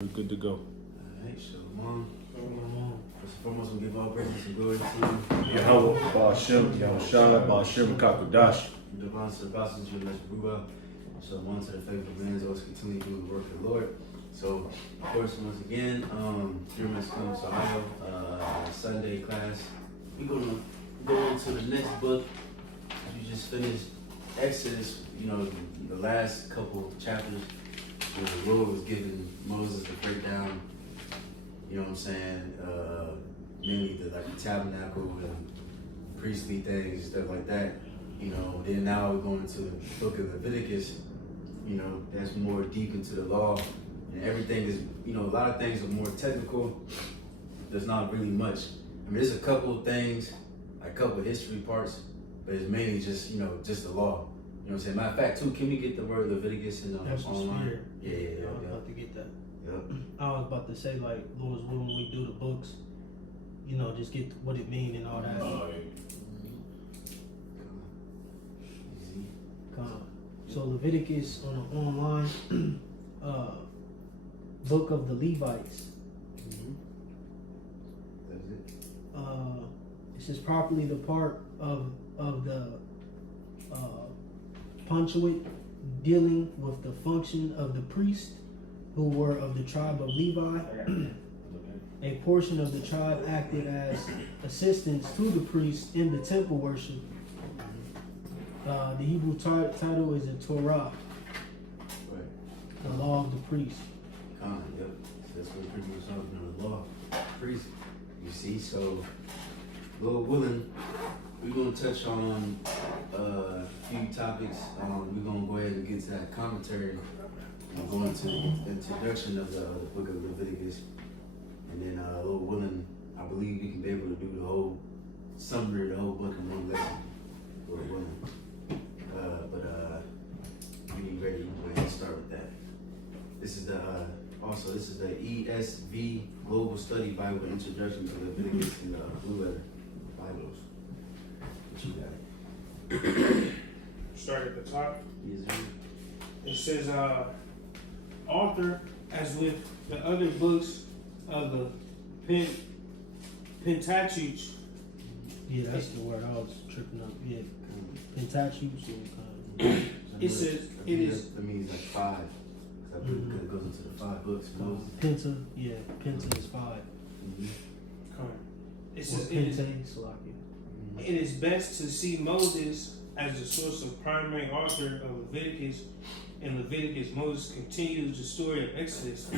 We're good to go. Alright, Shalom. First and foremost, we give all praises and glory to you. Yahweh, Ba'ashem, Yahushua, Ba'ashem, Kakodash. Divine to the apostles, you blessed Ruba. Shalom to the faithful men, always continue doing the work of the Lord. So, of course, once again, here in Wisconsin, Ohio, Sunday class. We're going to go into the next book. You just finished Exodus, the last couple chapters. The Lord was giving Moses to break down, mainly the tabernacle and priestly things, stuff like that. Then now we're going to the book of Leviticus, that's more deep into the law. And everything is, a lot of things are more technical. There's not really much. There's a couple of things, a couple of history parts, but it's mainly just, just the law. Matter of fact, too, can we get the word Leviticus in online? Yeah. I was about to get that. Yep. I was about to say, like, Lord's will, when we do the books, just get what it mean and all that. Easy. So Leviticus on the online book of the Levites. That's it. This is properly the part of the punctuate dealing with the function of the priests who were of the tribe of Levi. A portion of the tribe acted as assistants to the priests in the temple worship. The Hebrew title is the Torah, Right. the law of the priest. Yep. So that's what pretty much talking the law. Priest. You see, so Lord willing, we're going to touch on a few topics. We're going to go ahead and get to that commentary and go into the introduction of the book of Leviticus. And then, Lord willing, I believe we can be able to do the whole summary of the whole book in one lesson. Lord willing. We need ready to go ahead and start with that. This is the ESV Global Study Bible Introduction to Leviticus in the Blue Letter Bibles. What you got? Start at the top. Yes, sir. It says, author, as with the other books of the Pentateuch. Yeah, that's the word I was tripping up. Yeah, Pentateuch. It says it is. That means like five. Because I believe because it goes into the 5 books. Penta, yeah, Penta is 5. It says it is best to see Moses as the source of primary author of Leviticus. In Leviticus, Moses continues the story of Exodus.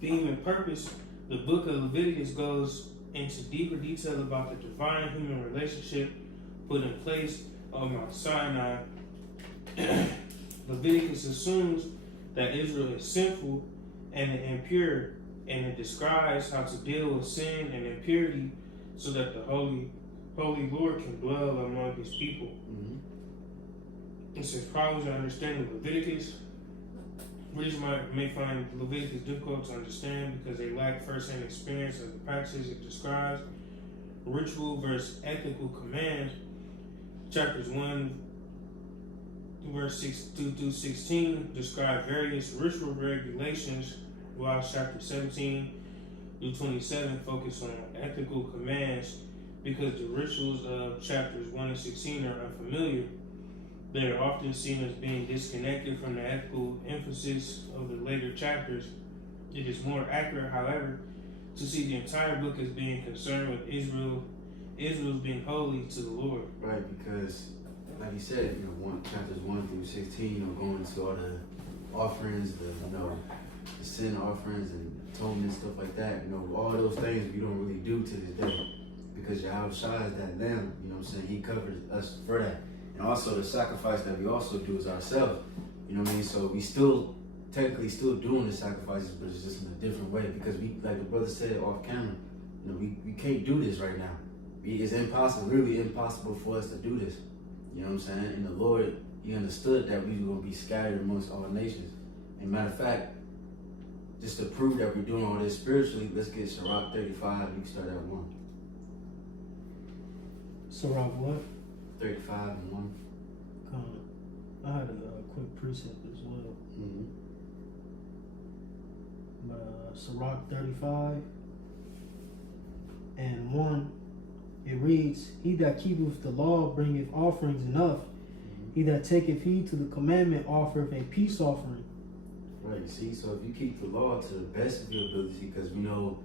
Theme and purpose, the book of Leviticus goes into deeper detail about the divine human relationship put in place on Mount Sinai. Leviticus assumes that Israel is sinful and impure, and it describes how to deal with sin and impurity so that the holy Lord can dwell among his people. It says problems in understanding Leviticus. Readers may find Leviticus difficult to understand because they lack first-hand experience of the practices it describes. Ritual versus ethical commands. Chapters 1, verse 6 through 16 describe various ritual regulations, while chapter 17 through 27 focus on ethical commands because the rituals of chapters 1 and 16 are unfamiliar. They are often seen as being disconnected from the ethical emphasis of the later chapters. It is more accurate, however, to see the entire book as being concerned with Israel's being holy to the Lord. Right, because like you said, chapters 1 through 16 going into all the offerings, the sin offerings and atonement, stuff like that. All those things we don't really do to this day. Because Yahushua is that lamb, he covers us for that. And also the sacrifice that we also do is ourselves. So we technically still doing the sacrifices, but it's just in a different way. Because we, like the brother said off camera, we can't do this right now. It's impossible, really impossible for us to do this. And the Lord, he understood that we were going to be scattered amongst all nations. And matter of fact, just to prove that we're doing all this spiritually, let's get Sirach 35. You can start at 1. Sirach what? 35 and 1. I had a quick precept as well. Sirach 35 and 1. It reads, "He that keepeth the law bringeth offerings enough. He that taketh heed to the commandment offereth a peace offering." Right, see, so if you keep the law to the best of your ability, because we know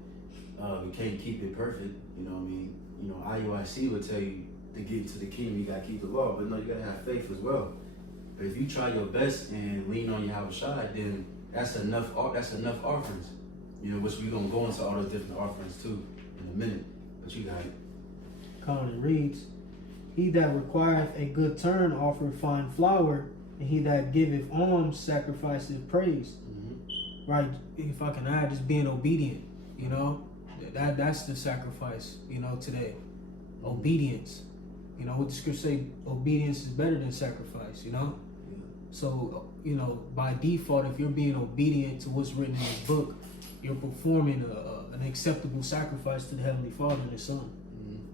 we can't keep it perfect, you know what I mean? You know, IUIC would tell you to get into the kingdom, you gotta keep the law, but no, you gotta have faith as well. But if you try your best and lean on Yahweh Shai, then that's enough offerings. You know, which we're gonna go into all those different offerings too in a minute. But you got it. It reads, "He that requireth a good turn offereth fine flour, and he that giveth alms sacrificeth praise." Right? If I can add, just being obedient. You know, that's the sacrifice. You know, today, obedience. You know what the scripture say? Obedience is better than sacrifice. You know, so you know by default, if you're being obedient to what's written in this book, you're performing an acceptable sacrifice to the Heavenly Father and His Son.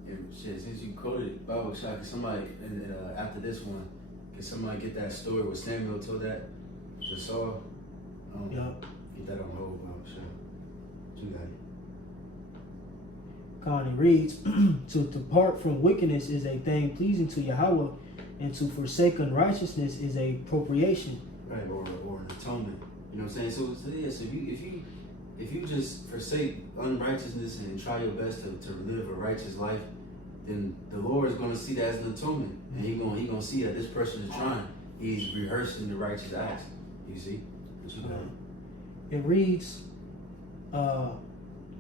And shit, since you quoted Bible shot, can somebody after this one, can somebody get that story where Samuel told that to Saul? Yeah. Get that on hold, Bible shot. You got it. It reads, "To depart from wickedness is a thing pleasing to Yahweh, and to forsake unrighteousness is a appropriation." Right, or an atonement. You know what I'm saying? So yeah, so if you just forsake unrighteousness and try your best to live a righteous life, then the Lord is going to see that as an atonement, and he gonna see that this person is trying. He's rehearsing the righteous acts. You see? What you got? It reads,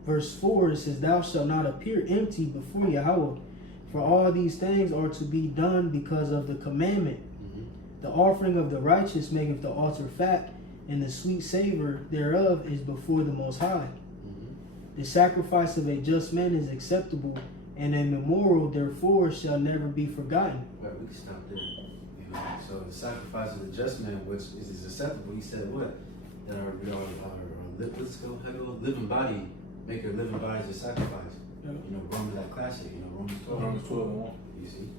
verse 4. It says, "Thou shalt not appear empty before Yahweh, for all these things are to be done because of the commandment. The offering of the righteous maketh the altar fat, and the sweet savor thereof is before the Most High. The sacrifice of a just man is acceptable, and a memorial therefore shall never be forgotten." Right, we can stop there. You know, so the sacrifice of the just man, which is acceptable, he said what? That our living body, make our living bodies a sacrifice. Yeah. You know, Romans, that classic, you know, Romans 12. Romans 12 and 1. You see?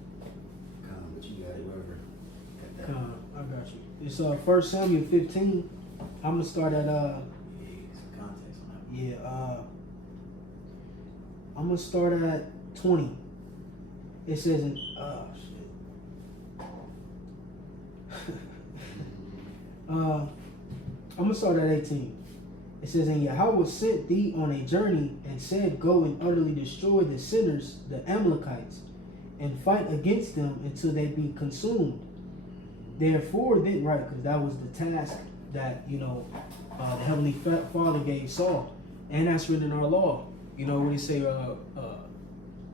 But you got it, wherever. Got that. I got you. It's 1 Samuel 15. I'm gonna start at Yeah, some context on that. yeah. I'm gonna start at 20. It says in I'm gonna start at 18. It says, "And Yahweh sent thee on a journey and said, Go and utterly destroy the sinners, the Amalekites, and fight against them until they be consumed. Therefore, then," right, because that was the task that, you know, the Heavenly Father gave Saul. And that's written in our law. You know, when he say,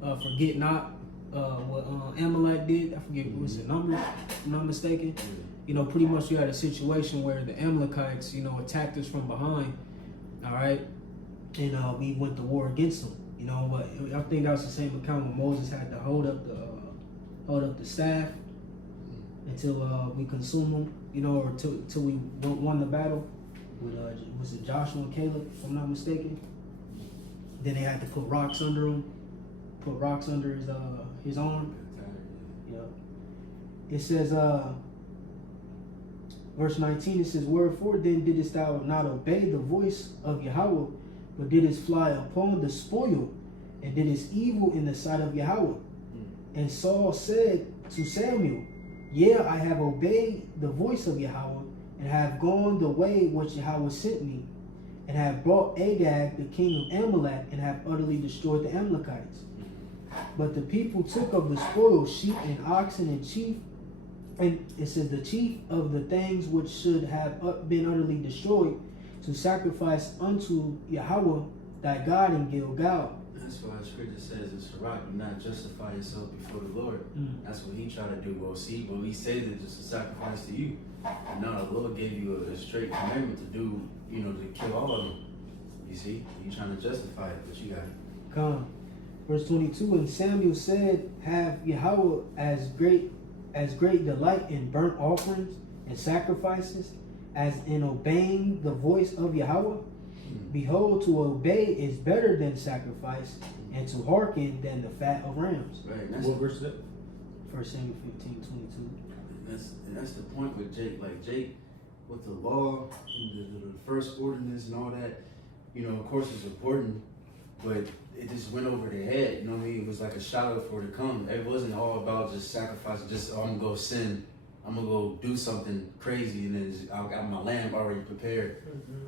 forget not what Amalek did. I forget, what was it, Numbers, if I'm not mistaken. You know, pretty much you had a situation where the Amalekites, you know, attacked us from behind. All right, and we went to war against them. You know, but I think that was the same account when Moses had to hold up the staff until we consume them. You know, or till we won the battle with was it Joshua and Caleb, if I'm not mistaken. Then they had to put rocks under him, put rocks under his arm. Yeah. It says, verse 19, it says, "Wherefore then didst thou not obey the voice of Yahweh, but didst fly upon the spoil, and didst evil in the sight of Yahweh? And Saul said to Samuel, Yea, I have obeyed the voice of Yahweh, and have gone the way which Yahweh sent me, and have brought Agag, the king of Amalek, and have utterly destroyed the Amalekites. But the people took of the spoil sheep and oxen and chief, and it says the chief of the things which should have been utterly destroyed, to sacrifice unto Yahweh thy God in Gilgal." That's why the scripture says in Sirach, "Do not justify yourself before the Lord." That's what he tried to do. Well, see, but he said it just a sacrifice to you. And now the Lord gave you a straight commandment to do, you know, to kill all of them. You see, you trying to justify it, but you got it. Come. Verse 22, "And Samuel said, Have Yahweh as great delight in burnt offerings and sacrifices as in obeying the voice of Yahweh? Behold, to obey is better than sacrifice, and to hearken than the fat of rams." Right. What verse is that? 1 Samuel 15:22. And that's the point with Jake. Like Jake, with the law, the first ordinance and all that, you know, of course it's important, but it just went over their head. You know what I mean? It was like a shadow for to come. It wasn't all about just sacrificing. Just I'm gonna go sin. I'm gonna go do something crazy, and then I got my lamb already prepared.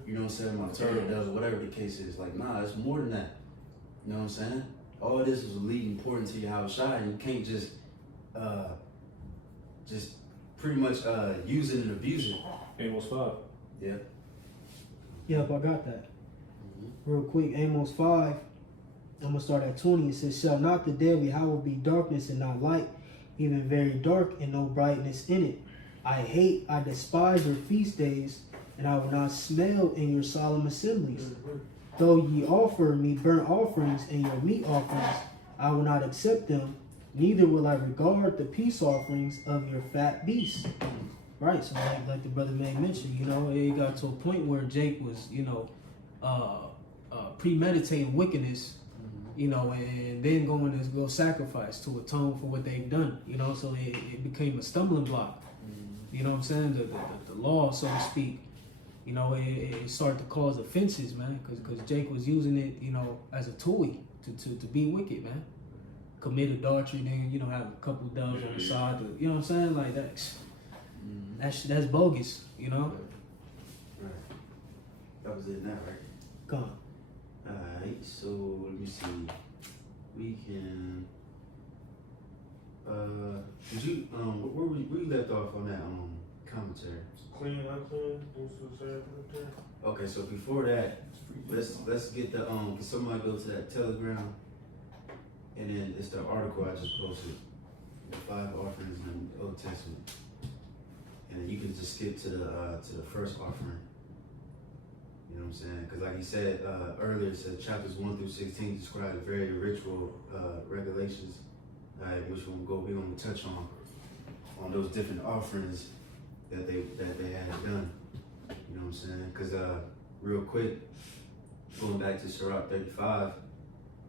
You know what I'm saying? My turtle does, whatever the case is. Like, nah, it's more than that. You know what I'm saying? All of this was leading important to your house shot. You can't just pretty much use it and abuse it. Amos 5. Yeah. Yep, I got that. Real quick, Amos 5, I'm going to start at 20. It says, shall not the day of Yahweh be darkness and not light, even very dark and no brightness in it? I despise your feast days, and I will not smell in your solemn assemblies. Though ye offer me burnt offerings and your meat offerings, I will not accept them, neither will I regard the peace offerings of your fat beasts. Right, so like the brother May mentioned, you know, it got to a point where Jake was, you know, premeditating wickedness, you know, and then going to go sacrifice to atone for what they've done, you know, so it became a stumbling block. You know what I'm saying? The law, so to speak, you know, it started to cause offenses, man, because Jake was using it, you know, as a tool to be wicked, man. Commit adultery, then, you know, have a couple doves on the side, you know what I'm saying? Like that's bogus, you know? Right. That was it now, right? Come on. Alright, so let me see. We can did you where you left off on that commentary? Clean, unclean, what's the saying right there? Okay, so before that, let's get the can somebody go to that Telegram, and then it's the article I just posted, the 5 offerings in the Old Testament, and then you can just skip to the first offering. You know what I'm saying? Because like he said earlier, it said chapters 1 through 16 describe the very ritual regulations, which we're gonna touch on those different offerings that they had done. You know what I'm saying? Because real quick, going back to Sirach 35,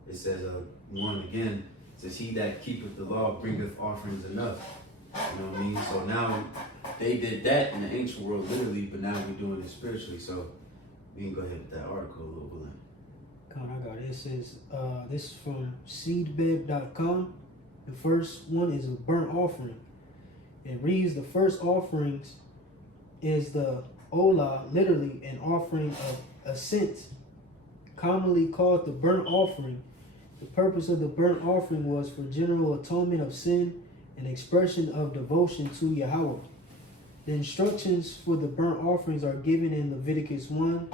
it says 1 again, it says, he that keepeth the law bringeth offerings enough. You know what I mean? So now they did that in the ancient world literally, but now we're doing it spiritually. So we can go ahead with that article a little bit. Come on, I got it. It says, this is from seedbed.com. The first one is a burnt offering. It reads, the first offerings is the Olah, literally an offering of ascent, commonly called the burnt offering. The purpose of the burnt offering was for general atonement of sin and expression of devotion to Yahweh. The instructions for the burnt offerings are given in Leviticus 1,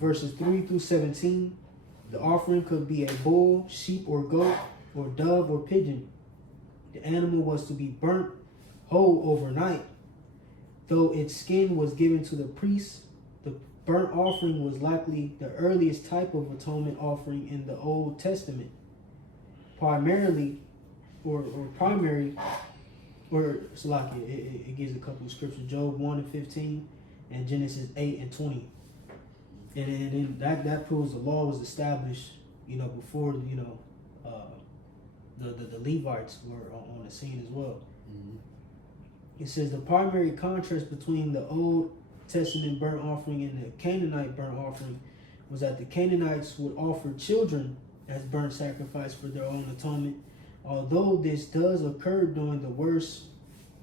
verses 3 through 17. The offering could be a bull, sheep or goat, or dove or pigeon. The animal was to be burnt whole overnight. Though its skin was given to the priest, the burnt offering was likely the earliest type of atonement offering in the Old Testament. It gives a couple of scriptures, Job 1 and 15 and Genesis 8 and 20. And then that proves the law was established, you know, before, you know, the Levites were on the scene as well. It says the primary contrast between the Old Testament burnt offering and the Canaanite burnt offering was that the Canaanites would offer children as burnt sacrifice for their own atonement. Although this does occur during the worst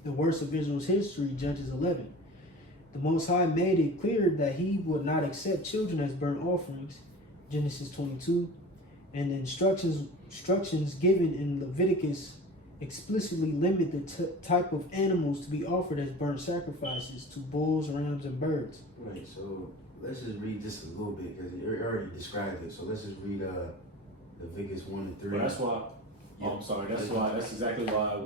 of Israel's history, Judges 11. The Most High made it clear that he would not accept children as burnt offerings, Genesis 22, and the instructions given in Leviticus explicitly limit the type of animals to be offered as burnt sacrifices to bulls, rams, and birds. Right, so let's just read this a little bit because you already described it. So let's just read Leviticus 1 and 3. But that's why. Oh, I'm sorry. That's exactly why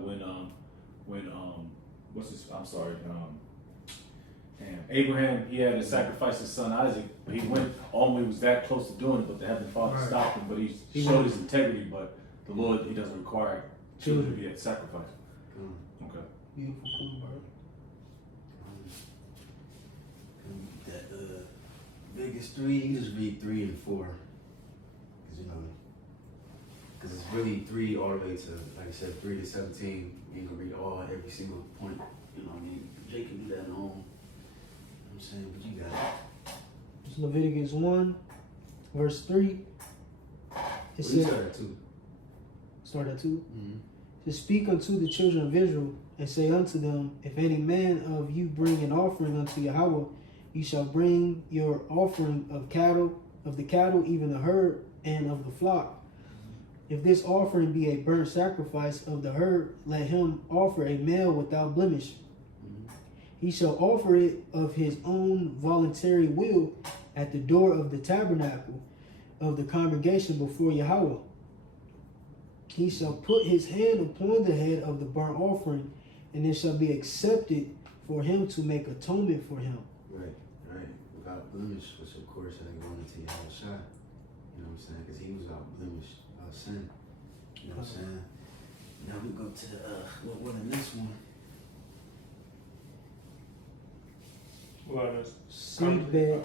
Abraham, he had to sacrifice his son Isaac, but he went only was that close to doing it, but the Heavenly Father stopped him. But he showed his integrity. But the Lord, he doesn't require children to be at sacrifice. Okay. Beautiful, cool, bro. That Vegas 3, you just read 3 and 4, because it's really 3 all the way to, like I said, 3 to 17. You can read every single point. You know what I mean? Jake can do that at home. I'm saying, but you got it. Leviticus 1, verse 3. It says, start at 2. Mm-hmm. To speak unto the children of Israel, and say unto them, if any man of you bring an offering unto Yahweh, you shall bring your offering of the cattle, even the herd, and of the flock. If this offering be a burnt sacrifice of the herd, let him offer a male without blemish. He shall offer it of his own voluntary will at the door of the tabernacle of the congregation before Yahweh. He shall put his hand upon the head of the burnt offering, and it shall be accepted for him to make atonement for him. Right. Without blemish, which of course I wanted to Yahweh Shai. You know what I'm saying? Because he was without blemish, without sin. You know what I'm saying? Now we go to what in this one? Well, that's Seed bed.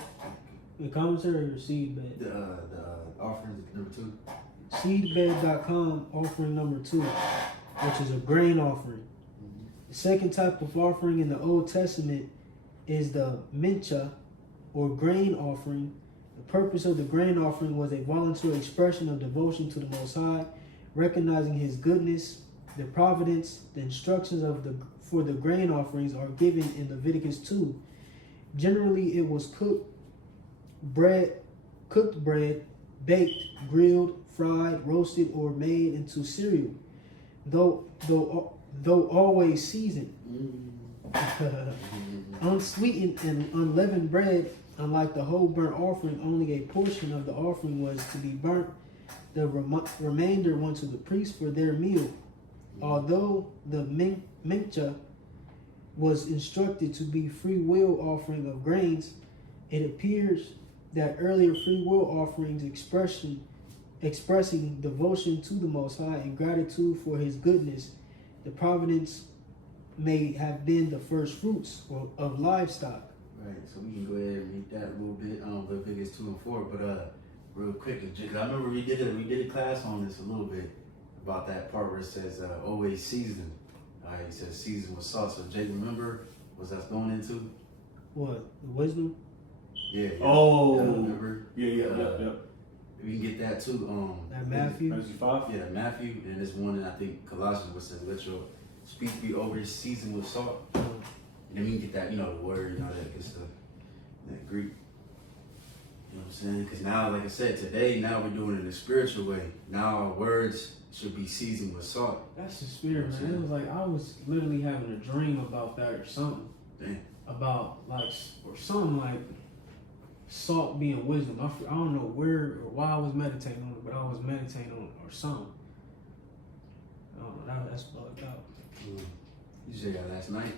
The commentary or seed bed? The offerings number 2. Seedbed.com offering number 2, which is a grain offering. The second type of offering in the Old Testament is the mincha, or grain offering. The purpose of the grain offering was a voluntary expression of devotion to the Most High, recognizing His goodness. The providence, the instructions for the grain offerings are given in Leviticus 2. Generally, it was cooked bread, baked, grilled, fried, roasted, or made into cereal, though always seasoned. Unsweetened and unleavened bread, unlike the whole burnt offering, only a portion of the offering was to be burnt. The remainder went to the priest for their meal. Although the mincha was instructed to be free will offering of grains, it appears that earlier free will offerings expressing devotion to the Most High and gratitude for His goodness, the providence may have been the first fruits of livestock. Right, so we can go ahead and read that a little bit, Leviticus 2 and 4, but real quick, because I remember we did a class on this a little bit, about that part where it says always seasoned. It says seasoned with salt. So Jay, remember what that's going into? What? The wisdom? Yeah. Oh. Remember? Yeah. We can get that too. That Matthew? Matthew 5? Yeah, Matthew, and there's one in I think Colossians which says let your speech be always seasoned with salt. And then we can get that, the word, that good stuff, that Greek. You know what I'm saying? Because now, like I said, today, now we're doing it in a spiritual way. Now our words should be seasoned with salt. That's the spirit, man. It was like I was literally having a dream about that or something. Damn. About something like salt being wisdom. I don't know where or why I was meditating on it, but I was meditating on it or something. I don't know. That's bugged out. You said that last night?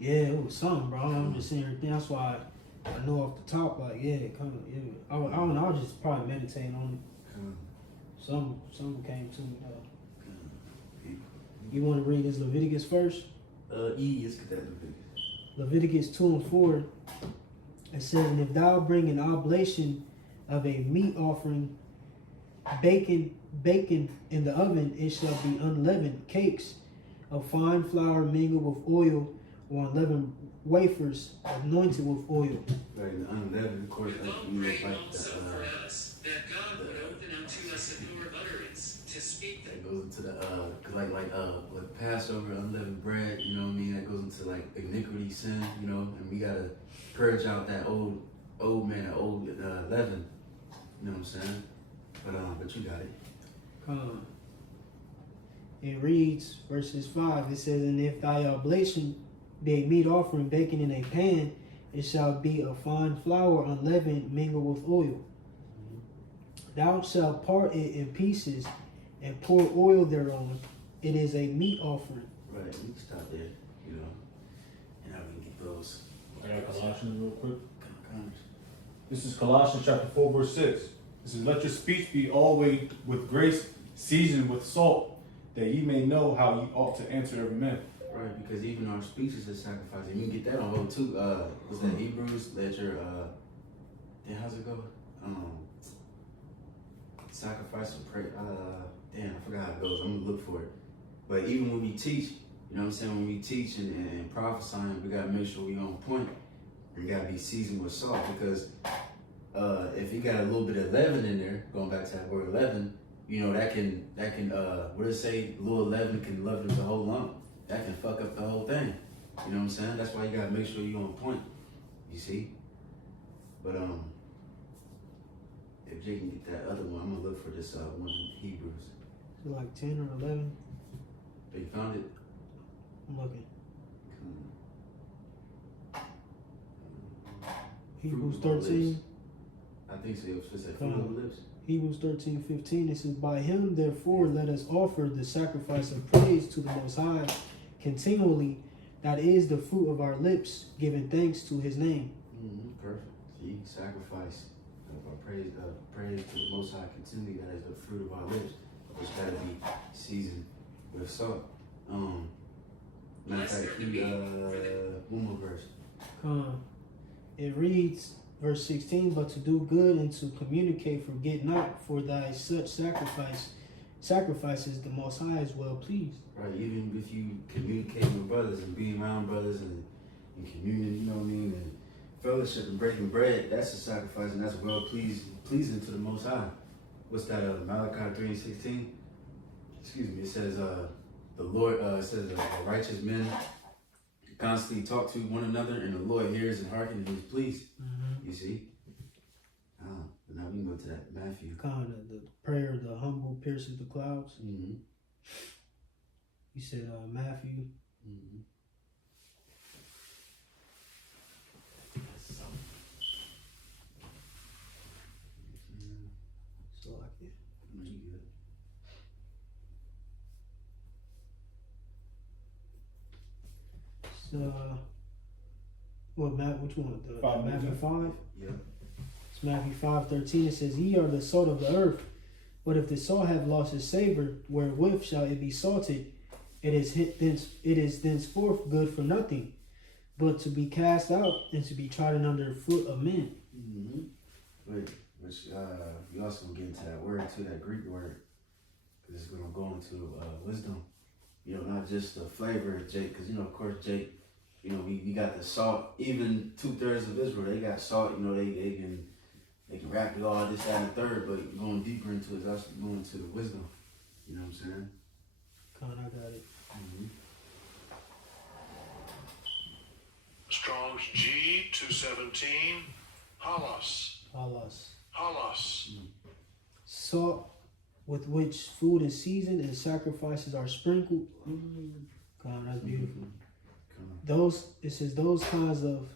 Yeah, it was something, bro. I'm just saying everything. That's why I know off the top, like, yeah, kind of, yeah. I don't know. I was just probably meditating on it. Something came to me though. You want to read this Leviticus first? Let's get that Leviticus. Leviticus 2 and 4. It says, and if thou bring an oblation of a meat offering, bacon in the oven, it shall be unleavened cakes of fine flour mingled with oil, or unleavened wafers anointed with oil. Right, the unleavened, of course, like that God would open unto us a door of utterance to speak that goes into the like Passover, unleavened bread, you know what I mean? That goes into like iniquity, sin, and we gotta purge out that old man, that old leaven. You know what I'm saying? But you got it. It reads, verses 5, it says, and if thy oblation be a meat offering baken in a pan, it shall be of fine flour unleavened mingled with oil. Thou shalt part it in pieces and pour oil thereon. It is a meat offering. Right, we can stop there, and now we can get those. I got Colossians real quick. Comments. This is Colossians chapter 4, verse 6. It says, let your speech be always with grace, seasoned with salt, that ye may know how ye ought to answer every man. Right, because even our speech is a sacrifice. And you can get that on hold too. Was that Hebrews? Let your how's it go? Sacrifice and pray. I forgot how it goes. I'm gonna look for it. But even when we teach, you know what I'm saying? When we teach and prophesying, we gotta make sure we on point. We gotta be seasoned with salt because if you got a little bit of leaven in there, going back to that word leaven, you know, that can what does it say? A little leaven can leaven the whole lump. That can fuck up the whole thing. You know what I'm saying? That's why you gotta make sure you're on point. You see? But if Jay can get that other one, I'm gonna look for this one in Hebrews. So like 10 or 11. They found it. I'm looking. Hebrews Fruit of the 13. lips. I think so. It said fruit of the lips. Hebrews 13:15. It says, "By him, therefore, let us offer the sacrifice of praise to the Most High continually. That is the fruit of our lips, giving thanks to his name." Perfect. See, sacrifice of our praise to the Most High continually. That is the fruit of our lips, which gotta be seasoned with salt. Matter of fact, one more verse. It reads, verse 16, "But to do good and to communicate, forget not, for thy such sacrifices the Most High is well pleased." Right, even if you communicate with brothers and being around brothers and in communion, you know what I mean, and fellowship and breaking bread, that's a sacrifice and that's well pleasing to the Most High. What's that? Malachi 3:16. Excuse me. It says, the Lord. It says the righteous men constantly talk to one another, and the Lord hears and hearkens and is pleased. You see. Now we can go to that Matthew. The prayer of the humble pierces the clouds. You said Matthew. So like it. So, Matt? Which one? Matthew 5. Yeah. It's Matthew 5:13. It says, "Ye are the salt of the earth, but if the salt have lost its savor, wherewith shall it be salted? It is thenceforth good for nothing, but to be cast out and to be trodden under foot of men." Which we also gonna get into that word too, that Greek word, because it's gonna go into wisdom. You know, not just the flavor of Jake, because you know, of course, Jake. You know, we got the salt. Even 2/3 of Israel, they got salt. You know, they can rap it all this, that, and the third. But going deeper into it, that's going to the wisdom. You know what I'm saying? I got it. Strong's G 217. Halas. Salt with which food is seasoned and sacrifices are sprinkled. God, that's beautiful. It says those kinds of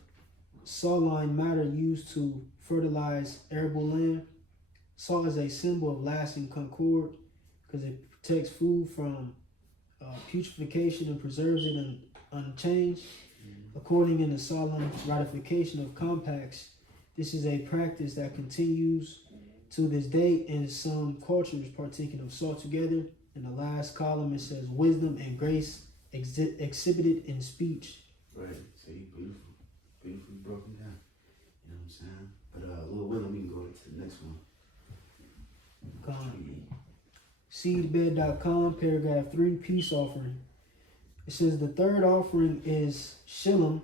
saline matter used to fertilize arable land. Salt is a symbol of lasting concord because it protects food from putrefaction and preserves it unchanged. According in the solemn ratification of compacts, this is a practice that continues to this day in some cultures partaking of salt together. In the last column, it says wisdom and grace exhibited in speech. Right. See, beautifully broken down. You know what I'm saying? But a little willing, we can go to the next one. Seedbed.com, paragraph 3, peace offering. It says the third offering is Shalom,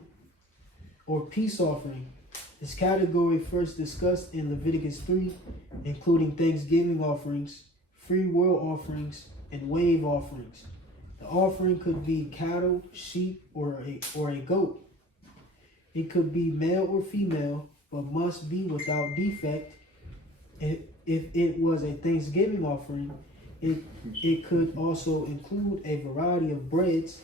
or peace offering. This category first discussed in Leviticus 3, including thanksgiving offerings, free will offerings, and wave offerings. The offering could be cattle, sheep, or a goat. It could be male or female, but must be without defect. If it was a thanksgiving offering, it could also include a variety of breads.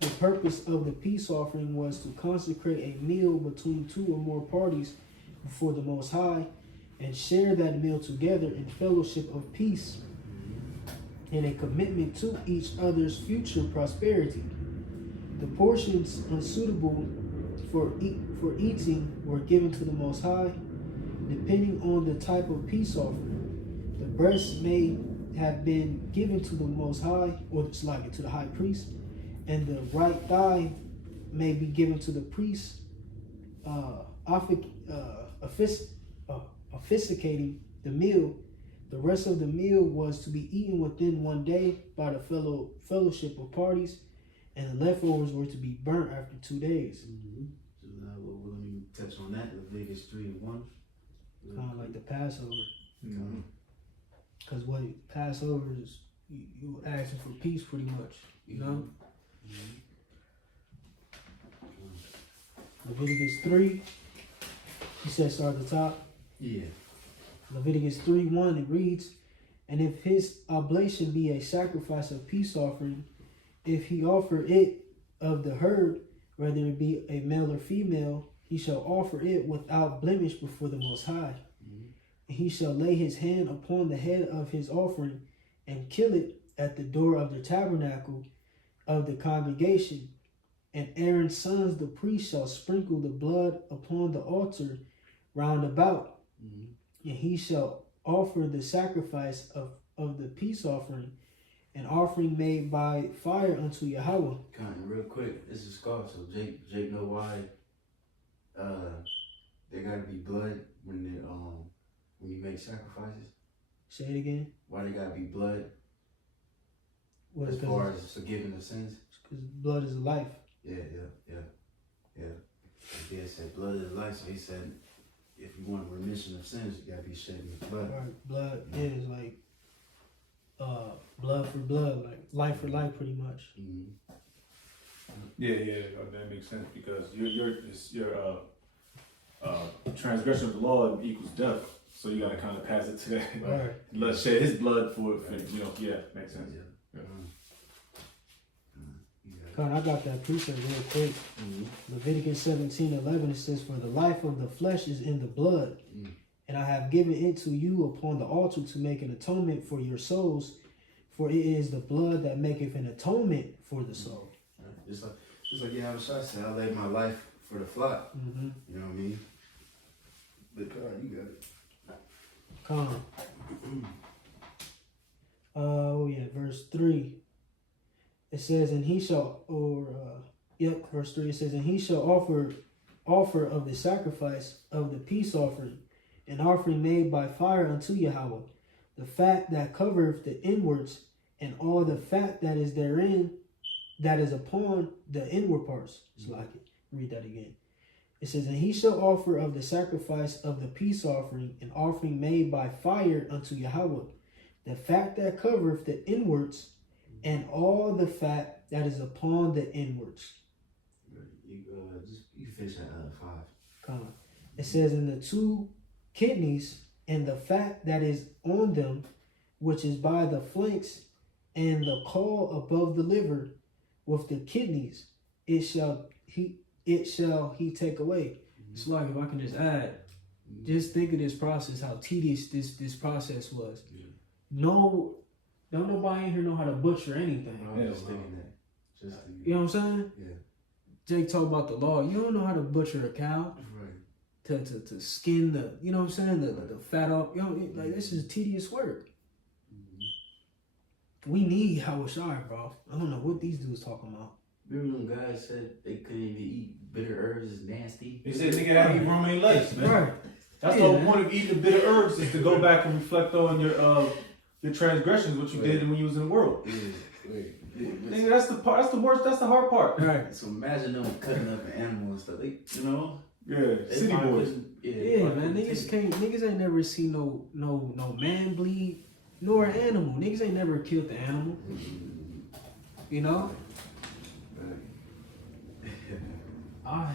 The purpose of the peace offering was to consecrate a meal between two or more parties before the Most High and share that meal together in fellowship of peace and a commitment to each other's future prosperity. The portions unsuitable for eating were given to the Most High, depending on the type of peace offering. The breast may have been given to the Most High, or to the high priest, and the right thigh may be given to the priest, officiating the meal. The rest of the meal was to be eaten within 1 day by the fellowship of parties, and the leftovers were to be burnt after 2 days. So now let me touch on that. Leviticus 3:1. kind of like the Passover. Mm-hmm. Because what Passover is, you asking for peace pretty much, you know? Leviticus 3, he says start at the top. Yeah. Leviticus 3:1, it reads, and if his oblation be a sacrifice of peace offering, if he offer it of the herd, whether it be a male or female, he shall offer it without blemish before the Most High. And he shall lay his hand upon the head of his offering and kill it at the door of the tabernacle of the congregation. And Aaron's sons, the priest, shall sprinkle the blood upon the altar round about. And he shall offer the sacrifice of the peace offering, an offering made by fire unto Yahweh. Kind of real quick, this is Scar. So Jake know why there gotta be blood when you make sacrifices. Say it again. Why there gotta be blood What, as far as forgiving of sins? Because blood is life. Yeah. He said blood is life, so he said if you want a remission of sins, you gotta be shedding your blood. Right. Blood is like blood for blood, like life for life, pretty much. Yeah, that makes sense because your transgression of the law equals death, so you gotta kind of pass it to that. Right. Let's shed his blood for makes sense. God, I got that precept real quick. Leviticus 17:11, it says, for the life of the flesh is in the blood, and I have given it to you upon the altar to make an atonement for your souls, for it is the blood that maketh an atonement for the soul. Just like you have a shot said, I laid my life for the flock. You know what I mean? But God, you got it. Come. Verse 3. It says, and he shall, verse 3, it says, and he shall offer of the sacrifice of the peace offering, an offering made by fire unto Yahweh, the fat that covereth the inwards, and all the fat that is therein, that is upon the inward parts. It's like it. Read that again. It says, and he shall offer of the sacrifice of the peace offering, an offering made by fire unto Yahweh, the fat that covereth the inwards, and all the fat that is upon the inwards. You finish that 5. Come on. It says, in the 2 kidneys, and the fat that is on them, which is by the flanks, and the caul above the liver, with the kidneys, it shall he take away. It's like, if I can just add, just think of this process, how tedious this process was. No, don't nobody in here know how to butcher anything. You know what I'm saying? Yeah. Jake talk about the law. You don't know how to butcher a cow. Right. To skin the, you know what I'm saying, the fat up. You know, like, this is tedious work. We need Hawashai, bro. I don't know what these dudes talking about. Remember when guys said they couldn't even eat bitter herbs, is nasty? They said nigga had to eat romaine lettuce, man. Right. That's the whole point of eating the bitter herbs, is to go back and reflect on your transgressions, what you did when you was in the world. Nigga, that's the worst. That's the hard part. Right. So imagine them cutting up an animal and stuff. They, you know. Yeah, city boys. Yeah, man. Niggas ain't never seen no man bleed nor an animal. Niggas ain't never killed the animal. You know. Alright.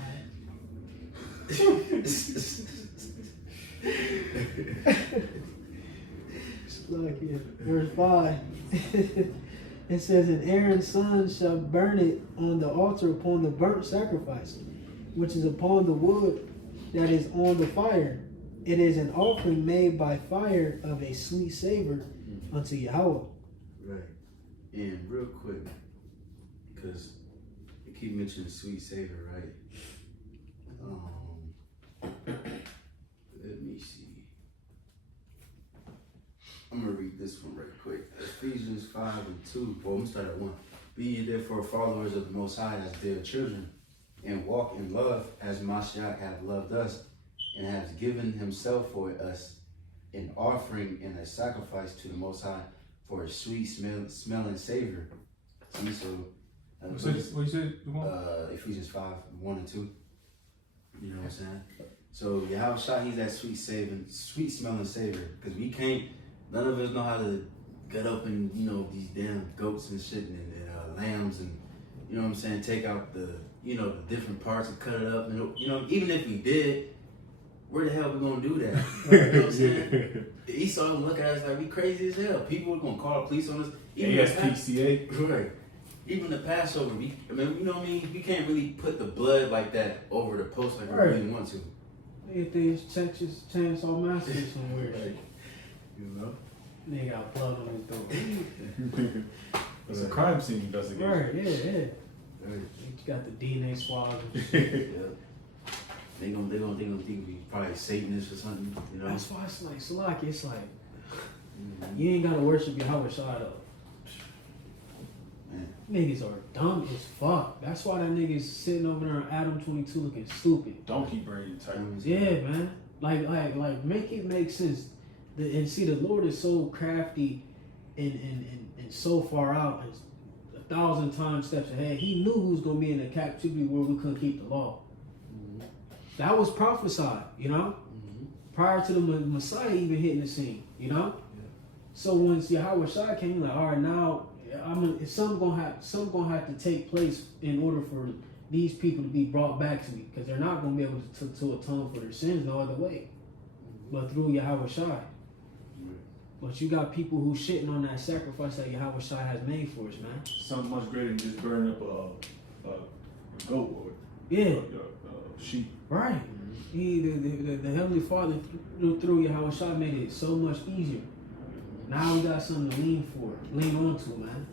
Verse 5. It says, and Aaron's son shall burn it on the altar upon the burnt sacrifice, which is upon the wood that is on the fire. It is an offering made by fire of a sweet savor unto Yahweh. Right. And real quick, because you keep mentioning sweet savor, right? Let me see. I'm gonna read this one right quick. Ephesians 5:2. Well, I'm gonna start at 1. Be ye therefore followers of the Most High as dear children, and walk in love as Mashiach hath loved us, and has given himself for us an offering and a sacrifice to the Most High for a sweet smelling savor. See, so What you said? Ephesians 5:1 and 2. You know what I'm saying? So Yahushua, he's that sweet smelling savor. Because we can't, none of us know how to gut up and, you know, these damn goats and shit and lambs and, you know what I'm saying, take out the, you know, the different parts and cut it up. And, you know, even if we did, where the hell we gonna do that? You know what I'm saying? Esau gonna look at us like we crazy as hell. People are gonna call the police on us. ASPCA. Right. Even the Passover, I mean, you know what I mean? We can't really put the blood like that over the post like we really want to. If they chainsaw massacre somewhere. You know? They got blood on his door. It's a crime scene investigation. Right, yeah. Right. You got the DNA swabs and Yeah. shit. They gonna think we probably Satanists or something, you know? That's why it's like, Salaki, it's like, you ain't gotta worship Yahweh Shai though. Man. Niggas are dumb as fuck. That's why that nigga's sitting over there on Adam 22 looking stupid. Donkey brain type. Yeah, man. Like, make it make sense. And see, the Lord is so crafty and so far out, and 1,000 times steps ahead. He knew who was gonna be in a captivity where we couldn't keep the law. That was prophesied, you know, prior to the Messiah even hitting the scene, you know. Yeah. So once Yahweh Shai came, like, all right, now something gonna have to take place in order for these people to be brought back to me, because they're not gonna be able to atone for their sins no other way, but through Yahweh Shai. But you got people who shitting on that sacrifice that Yahweh Shai has made for us, man. Something much greater than just burning up a goat or a sheep. Right. The Heavenly Father through Yahweh Shai made it so much easier. Now we got something to lean on to, man.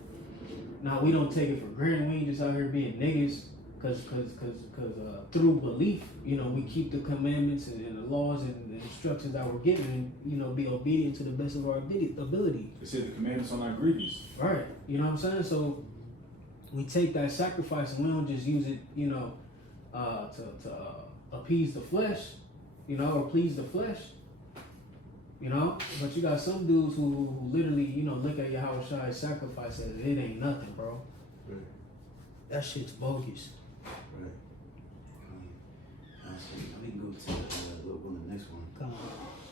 Now we don't take it for granted. We ain't just out here being niggas, cause through belief, you know, we keep the commandments and the laws and the instructions that we're given, and, you know, be obedient to the best of our ability. They said the commandments are not grievous. Right. You know what I'm saying? So we take that sacrifice and we don't just use it, you know, to appease the flesh, you know, or please the flesh, you know. But you got some dudes who literally, you know, look at Yahweh Shai's sacrifice as it ain't nothing, bro. Right. That shit's bogus. Right. I can go to the next one. Come on.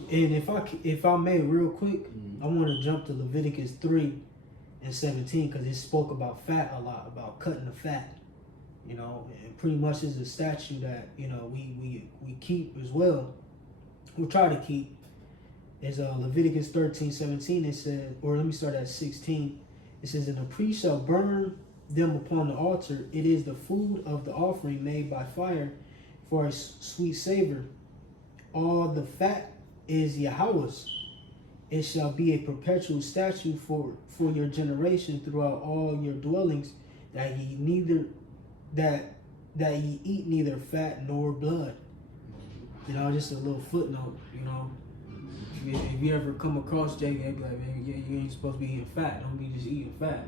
And if I may, real quick, I want to jump to Leviticus 3 and 17, because it spoke about fat a lot, about cutting the fat. You know, and pretty much is a statue that, you know, we keep as well. We try to keep. Is Leviticus 13:17. It says, or let me start at 16. It says, "And the priest shall burn them upon the altar. It is the food of the offering made by fire for a sweet savor. All the fat is Yahweh's. It shall be a perpetual statute for your generation throughout all your dwellings, that ye eat neither fat nor blood." You know, just a little footnote, you know. If you ever come across Jake, they'd be like, man, yeah, you ain't supposed to be eating fat. Don't be just eating fat.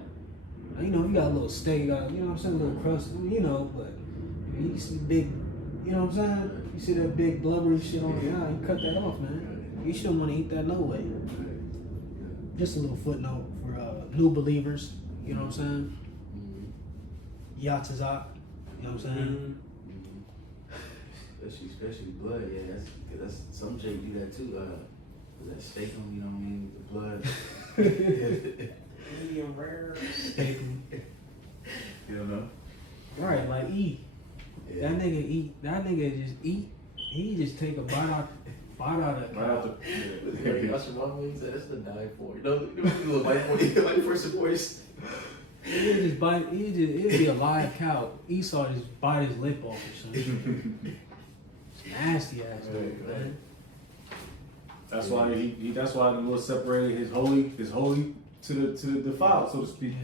You know, if you got a little steak, you know what I'm saying, a little crust, you know, but you see big, you know what I'm saying? You see that big blubbery shit on your eye, you cut that off, man. You shouldn't want to eat that no way. Just a little footnote for new believers, you know what I'm saying? Yatzazak, you know what I'm saying? Especially blood, yeah. That's some Jake do that too. That steak on, you know what I mean, the blood. Medium rare. Steak. You know? Right, like eat. Yeah. That nigga just eat. He just take a bite out of Right out the. Watch your mama, he said, that's the die for. You know, you little bite for you, like first and foremost. He just bite. It'd be a live cow. Esau just bite his lip off or something. It's nasty ass dude, man. That's why that's why the Lord separated his holy to the defiled, so to speak.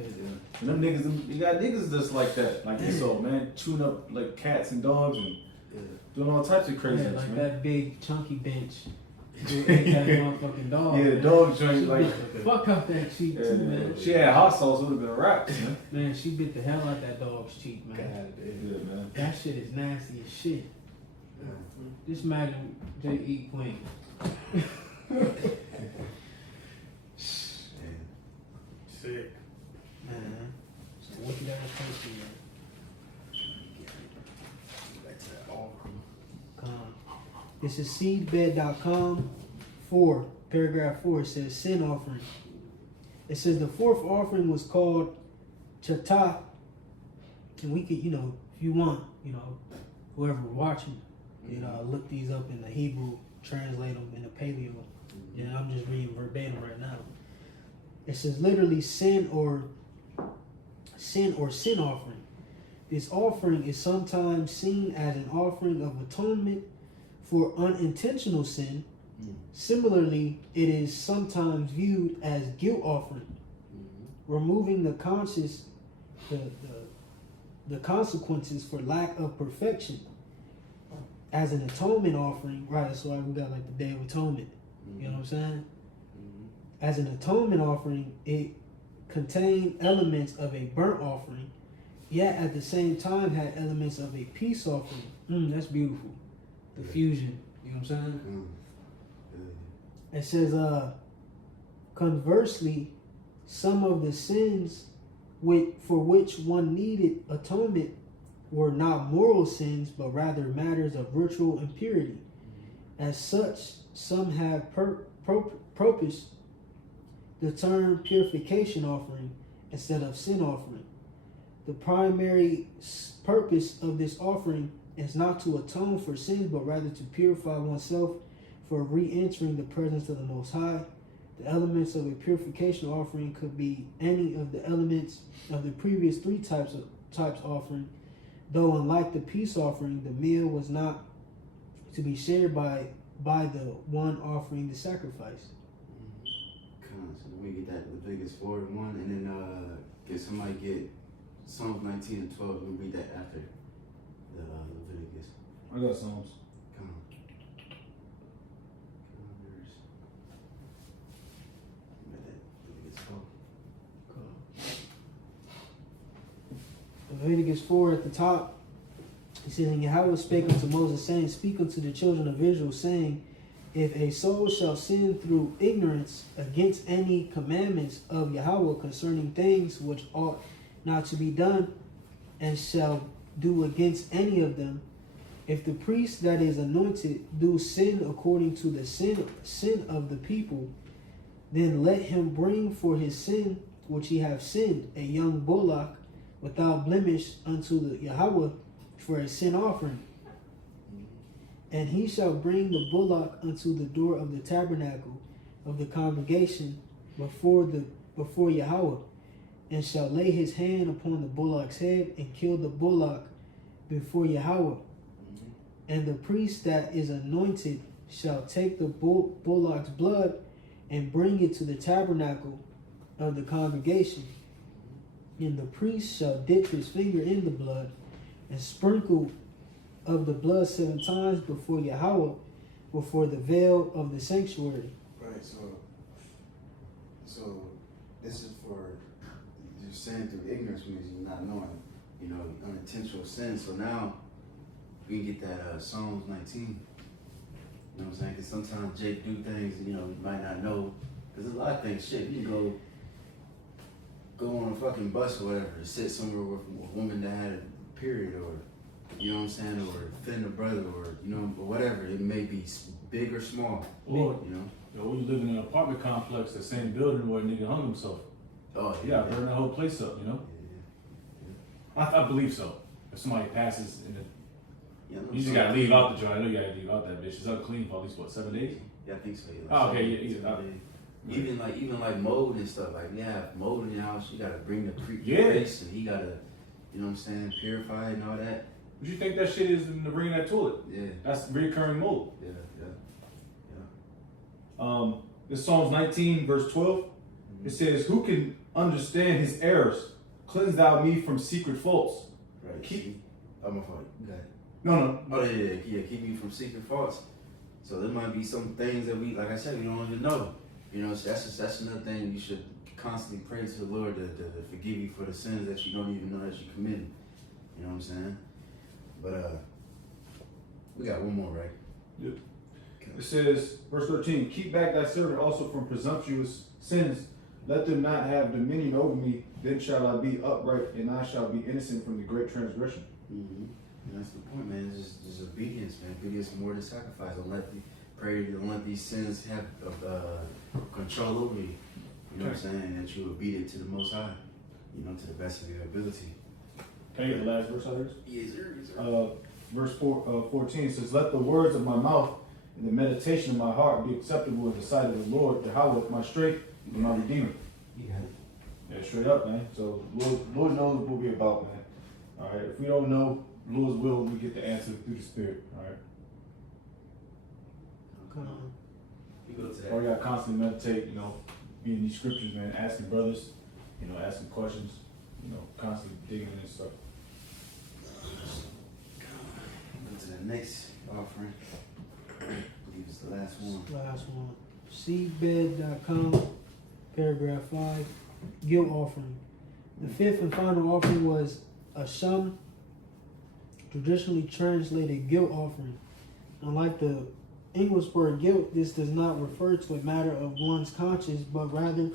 And them niggas, you got niggas just like that, like Esau, man, chewing up like cats and dogs and doing all types of craziness, like man. that big chunky bench. Who ate that motherfucking dog. Yeah, the man. dog joint, She like bit the fuck out that cheek too, man. she had hot sauce, it would have been a wrap. Man, she bit the hell out that dog's cheek, man. Yeah, man. That shit is nasty as shit. Just imagine J.E. Queen. Sick. Man, so wicked ass person, man. Back to that all. to seedbed.com 4, paragraph 4, it says sin offering. It says the fourth offering was called Chatah. And we could, if you want, whoever watching, look these up in the Hebrew, translate them in the Paleo. And I'm just reading verbatim right now. It says literally sin or sin offering. This offering is sometimes seen as an offering of atonement for unintentional sin. Similarly, it is sometimes viewed as guilt offering, removing the consequences for lack of perfection. As an atonement offering, right? That's why we got like the Day of Atonement. You know what I'm saying? As an atonement offering, it contained elements of a burnt offering, yet at the same time had elements of a peace offering. That's beautiful. The fusion. You know what I'm saying? It says, conversely, some of the sins for which one needed atonement were not moral sins, but rather matters of ritual impurity. As such, some have proposed the term purification offering instead of sin offering. The primary purpose of this offering is not to atone for sins, but rather to purify oneself for re-entering the presence of the Most High. The elements of a purification offering could be any of the elements of the previous three types offering, though unlike the peace offering, the meal was not to be shared by the one offering the sacrifice. So we get that Leviticus 4:1, and then can somebody get Psalms 19 and 12? We'll read that after the Leviticus. I got Psalms. Come on. Leviticus 4 at the top. It says, and Yahweh spake unto Moses, saying, speak unto the children of Israel, saying, if a soul shall sin through ignorance against any commandments of Yahweh concerning things which ought not to be done, and shall do against any of them, if the priest that is anointed do sin according to the sin of the people, then let him bring for his sin which he have sinned a young bullock without blemish unto the Yahweh for a sin offering. And he shall bring the bullock unto the door of the tabernacle of the congregation before Yahweh, and shall lay his hand upon the bullock's head and kill the bullock before Yahweh. And the priest that is anointed shall take the bullock's blood and bring it to the tabernacle of the congregation. And the priest shall dip his finger in the blood and sprinkle of the blood 7 times before Yahweh, before the veil of the sanctuary. Right, so this is for you're saying through ignorance means you're not knowing, unintentional sin. So now we can get that Psalms 19. You know what I'm saying? Because sometimes Jake do things, you might not know. Because there's a lot of things, shit, you can go on a fucking bus or whatever, sit somewhere with a woman that had a period, or you know what I'm saying, or offend a brother, or or whatever. It may be big or small. Or we live in an apartment complex, the same building where a nigga hung himself. Oh yeah, burn that whole place up. I believe so. If somebody passes in the you just gotta leave out the joint. I know you gotta leave out that bitch. It's unclean for at least 7 days? Yeah, I think so. Yeah, oh, okay, yeah. Even like mold and stuff. Like we have mold in your house, you gotta bring the priest, and he gotta, you know what I'm saying, purify and all that. What you think that shit is in the ring of that toilet? Yeah, that's recurring mold. Yeah. This Psalms 19 verse 12. It says, "Who can understand his errors? Cleanse thou me from secret faults." Right. I'm a fault. Go ahead. No. Oh yeah. Keep me from secret faults. So there might be some things that we, like I said, we don't even know. So that's another thing you should constantly pray to the Lord to forgive you for the sins that you don't even know that you committed. You know what I'm saying? But we got one more, right? Yep. Okay. It says, verse 13, "Keep back thy servant also from presumptuous sins. Let them not have dominion over me. Then shall I be upright, and I shall be innocent from the great transgression." Mm-hmm. And that's the point, man. Just obedience, man. Obedience more than sacrifice. Don't let these sins have control over you. You know what I'm saying? That you obedient to the Most High. You know, to the best of your ability. Can I get the last verse out of this? Yes, sir. Verse 14 says, "Let the words of my mouth and the meditation of my heart be acceptable in the sight of the Lord, Yahweh, my strength and my redeemer." You got it. Yeah, straight up, man. So Lord knows what we'll be about, man. All right. If we don't know Lord's will, we get the answer through the Spirit. All right. You go to that. Or we gotta constantly meditate, you know, be in these scriptures, man, asking brothers, you know, asking questions, you know, constantly digging in and stuff. Go to the next offering. I believe it's the last one. Last one. Seedbed.com, paragraph 5, guilt offering. The fifth and final offering was a sham, traditionally translated guilt offering. Unlike the English word guilt, this does not refer to a matter of one's conscience, but rather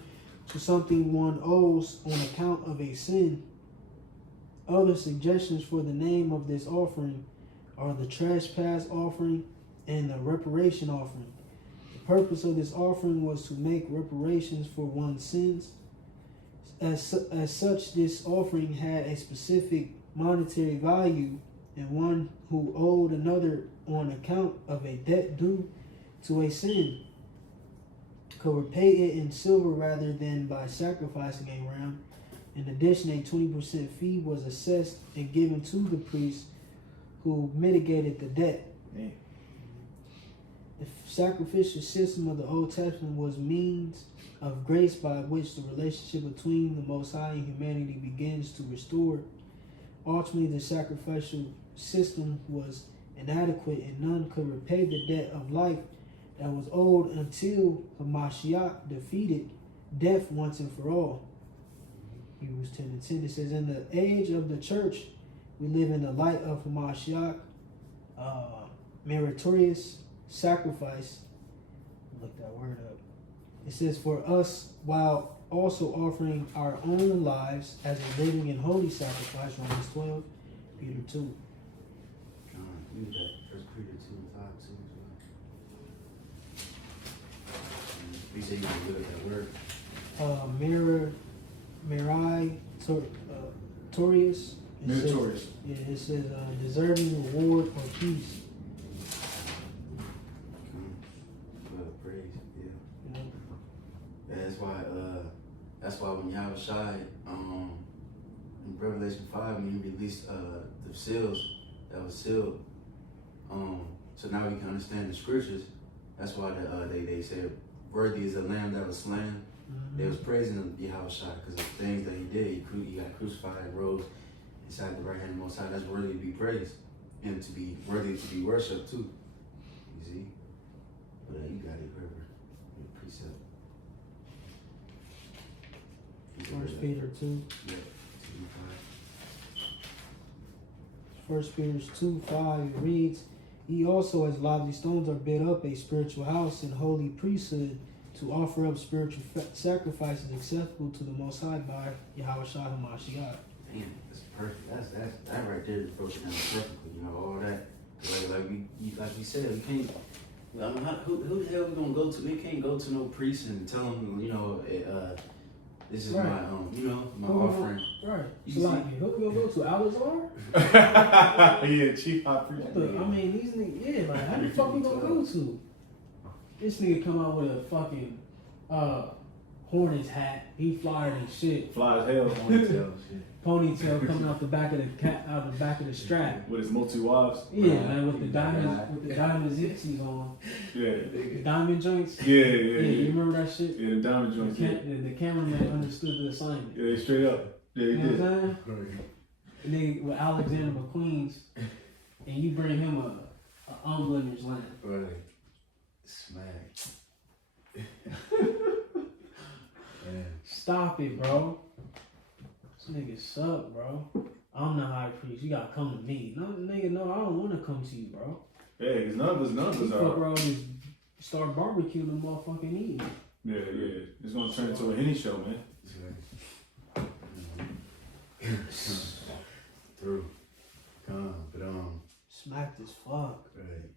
to something one owes on account of a sin. Other suggestions for the name of this offering are the trespass offering and the reparation offering. The purpose of this offering was to make reparations for one's sins. As such, this offering had a specific monetary value, and one who owed another on account of a debt due to a sin could repay it in silver rather than by sacrificing a ram. In addition, a 20% fee was assessed and given to the priest who mitigated the debt. Man. The sacrificial system of the Old Testament was means of grace by which the relationship between the Most High and humanity begins to restore. Ultimately, the sacrificial system was inadequate and none could repay the debt of life that was owed until Hamashiach defeated death once and for all. Hebrews 10:10, it says, in the age of the church, we live in the light of Hamashiach, meritorious sacrifice. Look that word up. It says, for us, while also offering our own lives as a living and holy sacrifice, Romans 12, Peter 2. Read that. 1 Peter 2:5 too. You say you can look at that word. Meritorious. Meritorious. Yeah, it says deserving reward or peace. Good praise. Yeah. You know? Yeah, that's why when Yahushua in Revelation 5 when he released the seals that was sealed, so now we can understand the scriptures. That's why they said worthy is the lamb that was slain. Mm-hmm. They was praising Yahushua because of the things that he did. He got crucified, rose inside the right hand of the Most High. That's worthy to be praised and to be worthy to be worshipped too. You see? But you got it, River. Precept. 1 Peter 2. Yeah. 1 Peter 2:5 reads, ye also as lively stones are built up a spiritual house and holy priesthood to offer up spiritual sacrifices acceptable to the Most High by Yahushua HaMashiach. Damn, that's perfect. That right there broke it down perfectly. You know, all that. Like we said, we can't. I mean, who the hell we gonna go to? We can't go to no priest and tell him, you know, this is Right. my, my offering. Right. You So like, who we gonna go to? Alizar? Yeah, chief high priest. I mean, these niggas, yeah, like, how the fuck we gonna go to? This nigga come out with a fucking Hornets hat. He flyer and shit. Fly as hell. Ponytail coming out the back of the strap. With his multi wives. Yeah, man, with the diamond zipsies on. Yeah. The diamond joints. Yeah. You remember that shit? Yeah, the diamond joints. The cameraman understood the assignment. Yeah, straight up. Yeah, he You know did. what I'm saying? Nigga with Alexander McQueen's, and you bring him a unblemished lamb. Right. Smack. Stop it, bro. This nigga suck, bro. I'm the high priest. You gotta come to me. No, nigga, no, I don't want to come to you, bro. Yeah, because none of us Fuck are. around and start barbecuing the motherfucking eating. Yeah. It's gonna turn into a Henny show, man. True. But Smacked as fuck. right,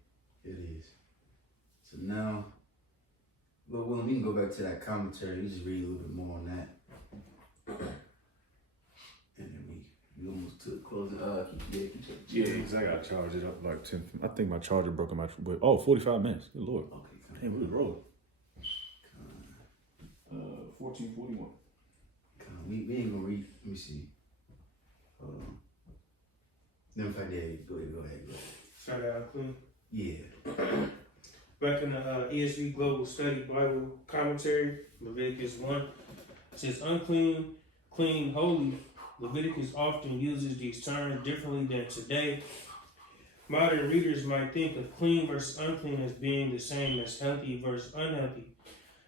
it is. So now, well, Willem, we can go back to that commentary. You just read a little bit more on that, and then we almost took closing. Yeah, because I got to charge it up like 10. I think my charger broke in my. 45 minutes. Good lord. Okay, Damn, we was rolling. 14:41. we ain't gonna read. Let me see. No, in fact, yeah, go ahead. Shout out clean. Yeah. Back in the ESV Global Study Bible Commentary, Leviticus 1 says unclean, clean, holy. Leviticus often uses these terms differently than today. Modern readers might think of clean versus unclean as being the same as healthy versus unhealthy.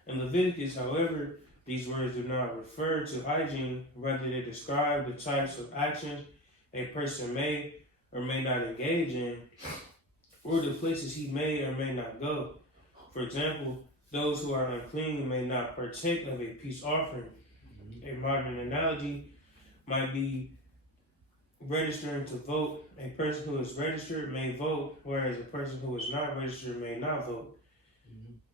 In Leviticus, however, these words do not refer to hygiene, rather they describe the types of actions a person may or may not engage in, or the places he may or may not go. For example, those who are unclean may not partake of a peace offering. A modern analogy might be registering to vote. A person who is registered may vote, whereas a person who is not registered may not vote.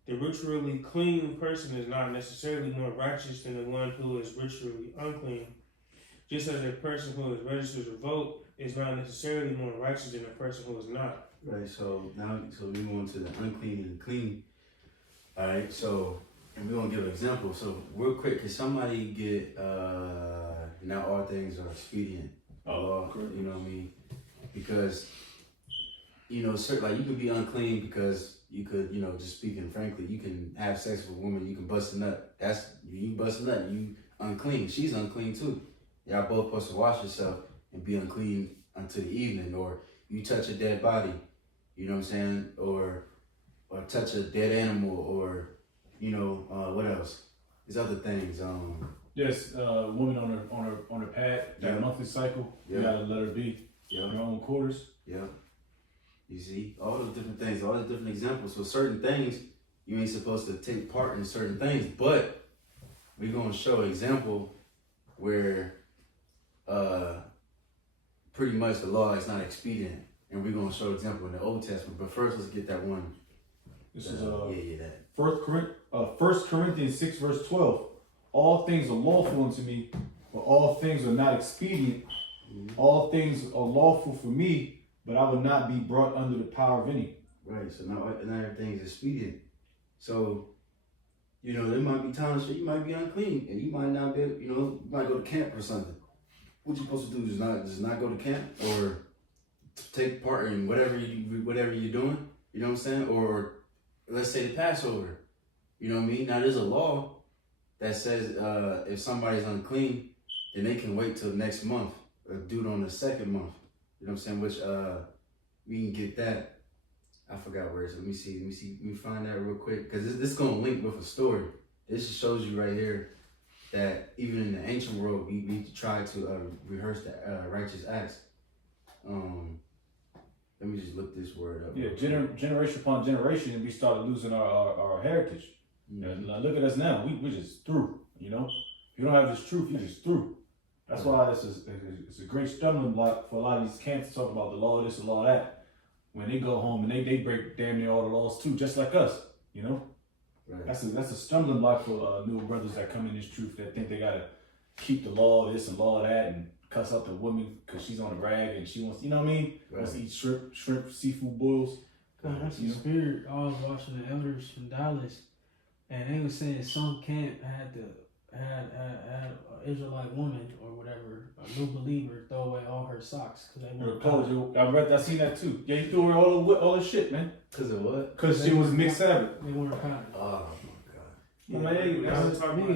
The ritually clean person is not necessarily more righteous than the one who is ritually unclean. Just as a person who is registered to vote is not necessarily more righteous than a person who is not. Right. So now, we move on to the unclean and clean. All right. So, and we're gonna give an example. So, real quick, can somebody get not all things are expedient? You know what I mean? Because certain, like, you can be unclean because you could, just speaking frankly, you can have sex with a woman, you can bust a nut. That's you bust a nut, you unclean. She's unclean too. Y'all both supposed to wash yourself and be unclean until the evening. Or you touch a dead body, you know what I'm saying? Or touch a dead animal, or what else? There's other things. Yes, woman on her pad, that monthly cycle. You gotta let her be in her own quarters. Yeah. You see, all those different things, all the different examples. So certain things, you ain't supposed to take part in certain things, but we're gonna show an example where pretty much the law is not expedient. And we're gonna show an example in the Old Testament. But first, let's get that one. This is that. 1 Corinthians 6 verse 12. All things are lawful unto me, but all things are not expedient. All things are lawful for me, but I will not be brought under the power of any. Right. So now everything is expedient. So, there might be times where you might be unclean and you might not be, you might go to camp or something. What you supposed to do is not go to camp or take part in whatever you're doing. You know what I'm saying? Or let's say the Passover. You know what I mean? Now there's a law that says if somebody's unclean, then they can wait till next month or do it on the second month. You know what I'm saying? Which we can get that. I forgot where it is. Let me see. Let me find that real quick. Because this is going to link with a story. This just shows you right here that even in the ancient world, we try to rehearse the righteous acts. Let me just look this word up. Yeah, generation upon generation, and we started losing our heritage. And look at us now. We're just through, If you don't have this truth, you're just through. That's why it's a great stumbling block for a lot of these camps to talk about the law this, the law that. When they go home and they break damn near all the laws too, just like us, Right. That's a stumbling block for newer brothers that come in this truth that think they gotta keep the law this and law that and cuss out the woman because she's on a rag and she wants, Right. Wants to eat shrimp, seafood boils. That's the spirit. I was watching the elders from Dallas, and they were saying some camp had an Israelite woman or whatever, a new believer, throw away all her socks because they weren't cotton. I seen that too. Yeah, you threw away all the shit, man. Because of what? Because she was mixed Sabbath. They weren't cotton. Oh my God.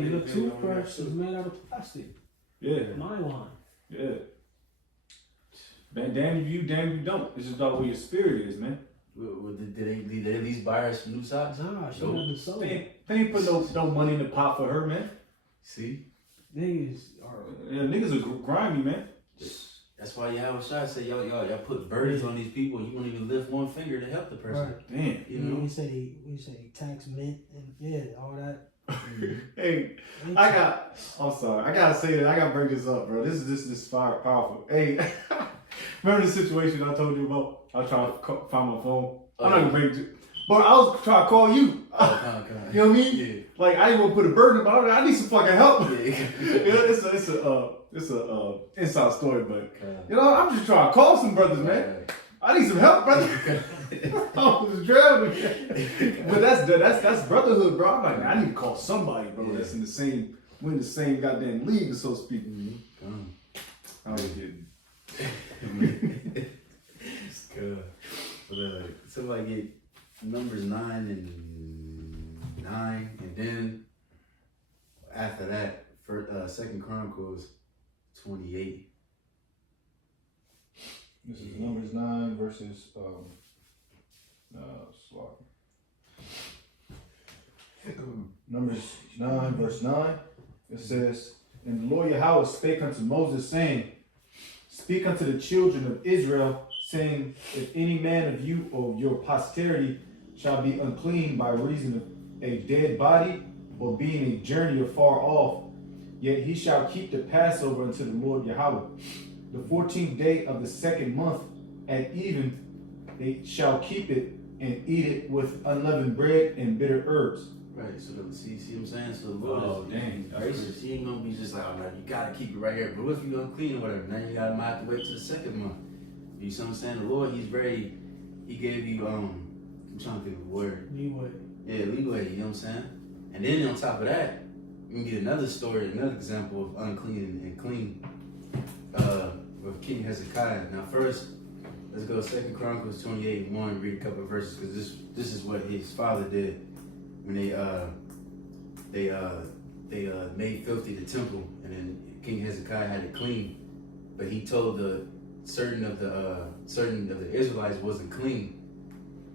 Your toothbrush is made out of plastic. Yeah. Nylon. Yeah. Man, damn you, damn you don't. It's just about where your spirit is, man. Did they at least buy her some new socks? Nah, she had the soul. They ain't put no money in the pot for her, man. See? Niggas are. Yeah, niggas are grimy, man. That's why Yahweh say y'all put burdens on these people and you won't even lift one finger to help the person. Right. Damn. You know? We say tax mint and all that. Hey, I'm sorry. I gotta say that. I gotta bring this up, bro. This is powerful. Hey, Remember the situation I told you about? I was trying to find my phone. I'm not gonna bring it to, but I was trying to call you. You know what I mean? Yeah. Like I didn't want to put a burden, but I need some fucking help. Yeah. It's a inside story, but you know I'm just trying to call some brothers, man. I need some help, brother. I was drowning. But that's brotherhood, bro. I'm like, man, I need to call somebody, bro. Yeah. That's we're in the same goddamn league, so to speak. I was kidding. It's good. But somebody get numbers 9 and 9, and then after that, for 2nd Chronicles 28. This is Numbers 9 verses Numbers 9 verse 9. It says, "And the Lord Yahweh spake unto Moses, saying, Speak unto the children of Israel, saying, If any man of you or your posterity shall be unclean by reason of a dead body, or being a journey afar off, yet he shall keep the Passover unto the Lord Yahweh. The 14th day of the 2nd month at even they shall keep it and eat it with unleavened bread and bitter herbs." Right, so see what I'm saying? So the Lord dang, is gracious. He ain't gonna be just like, oh no, you gotta keep it right here. But what if you unclean or whatever? Now you gotta might have to wait till the 2nd month. You see what I'm saying? The Lord, he gave you I'm trying to think of the word. Leeway. Yeah, leeway, you know what I'm saying? And then on top of that, you can get another story, another example of unclean and clean with King Hezekiah. Now first, let's go 2nd Chronicles 28:1, read a couple of verses, because this is what his father did when they made filthy the temple, and then King Hezekiah had it clean, but he told certain of the Israelites wasn't clean,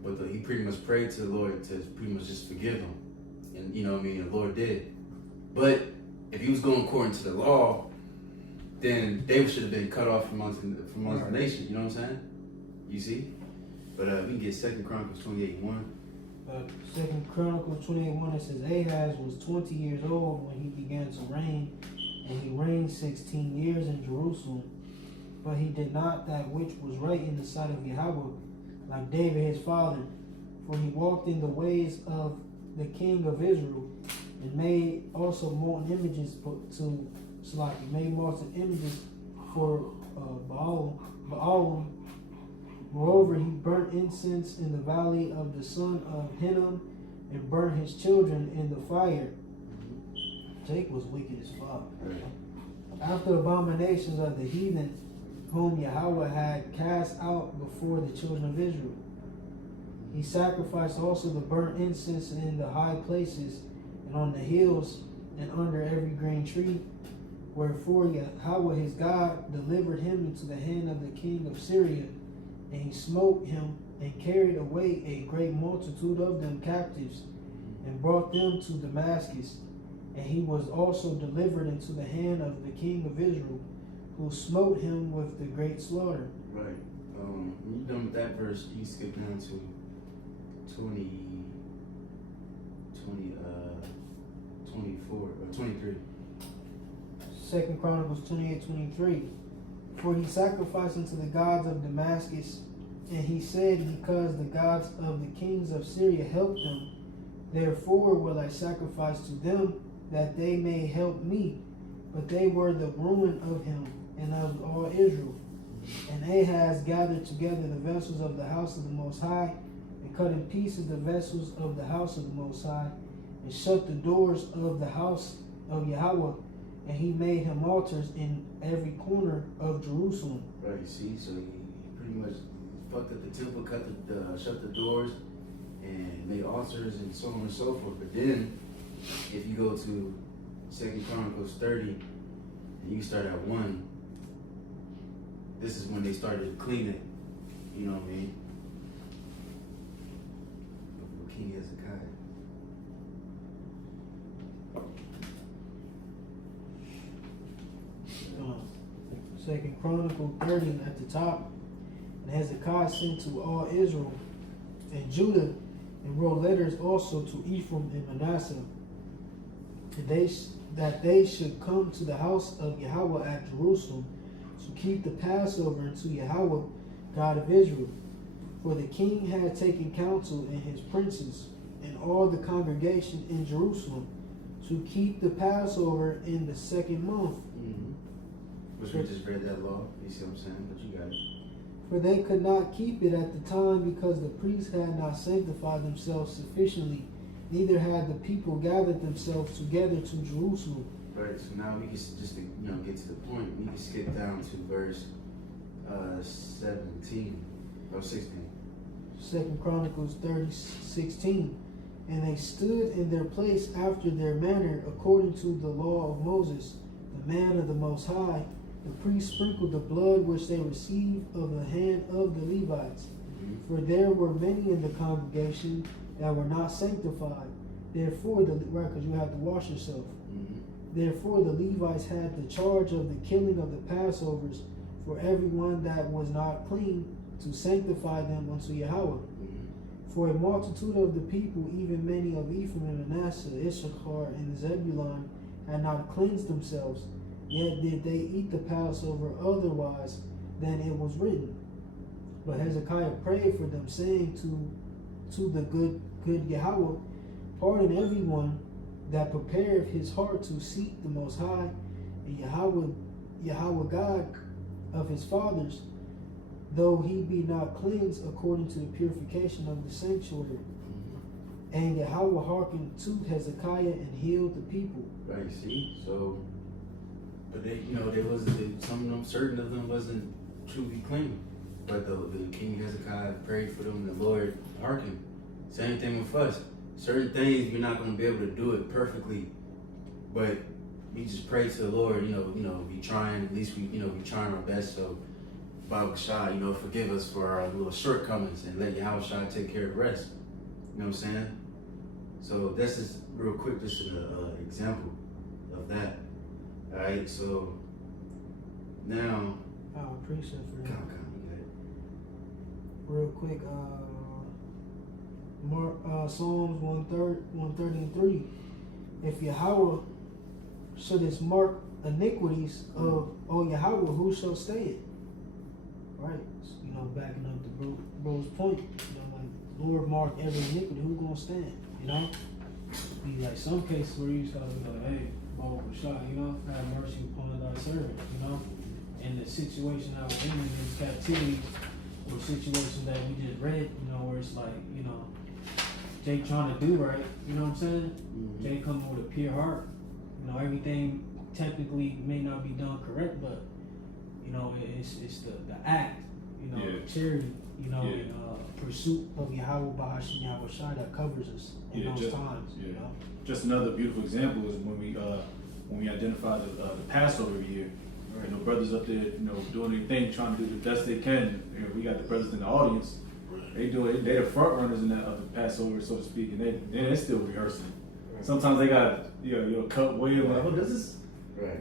but he pretty much prayed to the Lord to pretty much just forgive them, and you know what I mean, the Lord did. But if he was going according to the law, then they should have been cut off from amongst the nation. You know what I'm saying? You see? But we can get 2nd Chronicles 28:1. 2nd Chronicles 28:1, it says, Ahaz was 20 years old when he began to reign, and he reigned 16 years in Jerusalem. But he did not that which was right in the sight of Yahweh, like David his father. For he walked in the ways of the king of Israel, and made also molten images for Baal. Moreover, he burnt incense in the valley of the son of Hinnom, and burnt his children in the fire. Jake was wicked as fuck. After the abominations of the heathen, whom Yahweh had cast out before the children of Israel, he sacrificed also the burnt incense in the high places, and on the hills, and under every green tree. Wherefore Yahweh his God delivered him into the hand of the king of Syria, and he smote him, and carried away a great multitude of them captives, and brought them to Damascus. And he was also delivered into the hand of the king of Israel, who smote him with the great slaughter. Right. When you're done with that verse, you skip down to 24 or 23. 2nd Chronicles 28:23. For he sacrificed unto the gods of Damascus, and he said, because the gods of the kings of Syria helped them, therefore will I sacrifice to them, that they may help me. But they were the ruin of him and of all Israel. And Ahaz gathered together the vessels of the house of the Most High, and cut in pieces the vessels of the house of the Most High, and shut the doors of the house of Yahweh. And he made him altars in every corner of Jerusalem. Right, you see, so he pretty much fucked up the temple, shut the doors, and made altars and so on and so forth. But then, if you go to 2nd Chronicles 30, and you start at 1, this is when they started cleaning. You know what I mean? Before King Hezekiah. Second Chronicle 30 at the top. And Hezekiah sent to all Israel and Judah, and wrote letters also to Ephraim and Manasseh, and that they should come to the house of Yahweh at Jerusalem, to keep the Passover unto Yahweh, God of Israel. For the king had taken counsel and his princes and all the congregation in Jerusalem to keep the Passover in the 2nd month. Mm-hmm. Which we just read that law. You see what I'm saying? But you got it. For they could not keep it at the time because the priests had not sanctified themselves sufficiently, neither had the people gathered themselves together to Jerusalem. Right. So now we can just get to the point. We can skip down to verse 17 or 16. 2 Chronicles 30:16. And they stood in their place after their manner, according to the law of Moses, the man of the Most High. The priests sprinkled the blood which they received of the hand of the Levites. Mm-hmm. For there were many in the congregation that were not sanctified. Therefore, because you have to wash yourself. Mm-hmm. Therefore, the Levites had the charge of the killing of the Passovers for everyone that was not clean, to sanctify them unto Yahweh. For a multitude of the people, even many of Ephraim and Manasseh, Issachar and Zebulun, had not cleansed themselves, yet did they eat the Passover otherwise than it was written. But Hezekiah prayed for them, saying to the good Yahweh, pardon everyone that prepareth his heart to seek the Most High, and Yahweh God of his fathers, though he be not cleansed according to the purification of the sanctuary. And Yahweh hearkened to Hezekiah and healed the people. Right, see? So, but they, there wasn't, some of them, certain of them wasn't truly clean. But the King Hezekiah prayed for them, the Lord hearkened. Same thing with us. Certain things we're not going to be able to do it perfectly, but we just pray to the Lord, we trying, at least we trying our best. So, Bible Shah, forgive us for our little shortcomings and let Yahweh Shah take care of the rest. You know what I'm saying? So this is real quick, just an example of that. All right, so now. I appreciate for that. Come, you got it. Real quick, Psalms 133. If Yahweh should mark iniquities of Yahweh, who shall stand? Right, backing up the bro's point, Lord mark every iniquity, who gonna stand? Be like some cases where you start to be like, hey, Baruch Shah, have mercy upon thy servant, and the situation I was in this captivity, or situation that we just read, where it's like, Jake trying to do right, you know what I'm saying? Mm-hmm. Jake coming with a pure heart, everything technically may not be done correct, but it's the act, charity, and pursuit of Yahweh Bahashim Yahweh Shai that covers us in those times. Just another beautiful example is when we identify the Passover every year. Right. Brothers up there, doing their thing, trying to do the best they can. We got the brothers in the audience. They do it. They're the front runners in of the Passover, so to speak, and they're still rehearsing. Right. Sometimes they got cut way like, oh, this is. Right.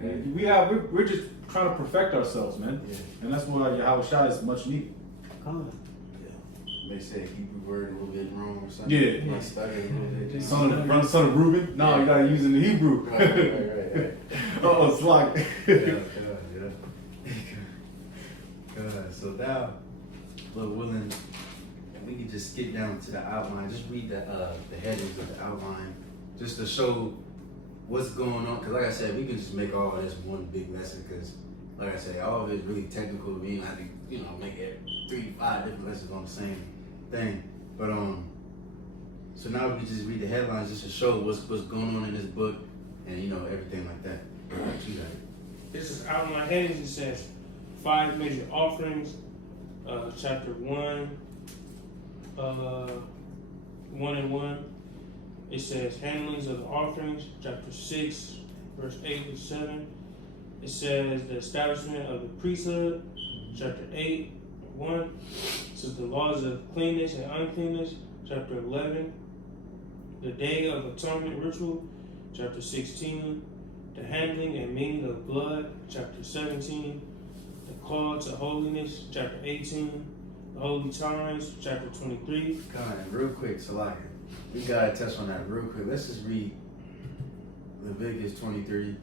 We're just trying to perfect ourselves, man. Yeah. And that's why Yahweh Shai is much needed. They say Hebrew word a little bit wrong or something. Yeah. Like study a little bit. Son of Reuben? No, you gotta use it in the Hebrew. Right. Oh, it's like. Yeah. So now, Lord willing, we can just skip down to the outline. Just read the headings of the outline, just to show what's going on. Because like I said, we can just make all of this one big lesson. Because like I said, all of it is really technical. We don't have to, make it 3-5 different lessons on the same thing. But so now we can just read the headlines just to show what's going on in this book, and everything like that. This is outline headings. It says 5 major offerings. Chapter 1, 1 and 1. It says handlings of the offerings. Chapter 6, verse 8 to 7. It says the establishment of the priesthood. Chapter 8, 1. It says the laws of cleanness and uncleanness. Chapter 11. The Day of Atonement ritual. Chapter 16. The handling and meaning of blood. Chapter 17. The call to holiness. Chapter 18. The holy times. Chapter 23. God, real quick, Salaki. We gotta touch on that real quick. Let's just read Leviticus 23.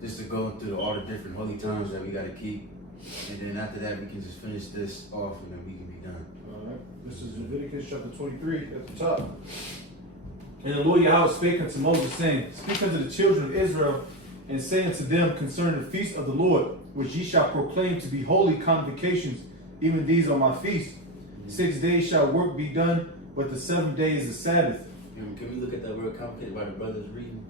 just to go through all the different holy times that we got to keep. And then after that, we can just finish this off and then we can be done. Alright, this is Leviticus chapter 23 at the top. And the Lord Yahweh spake unto Moses, saying, Speak unto the children of Israel, and say unto them concerning the feast of the Lord, which ye shall proclaim to be holy convocations, even these are my feasts. 6 days shall work be done, but the 7th day is the Sabbath. Can we look at that word complicated by the brothers reading?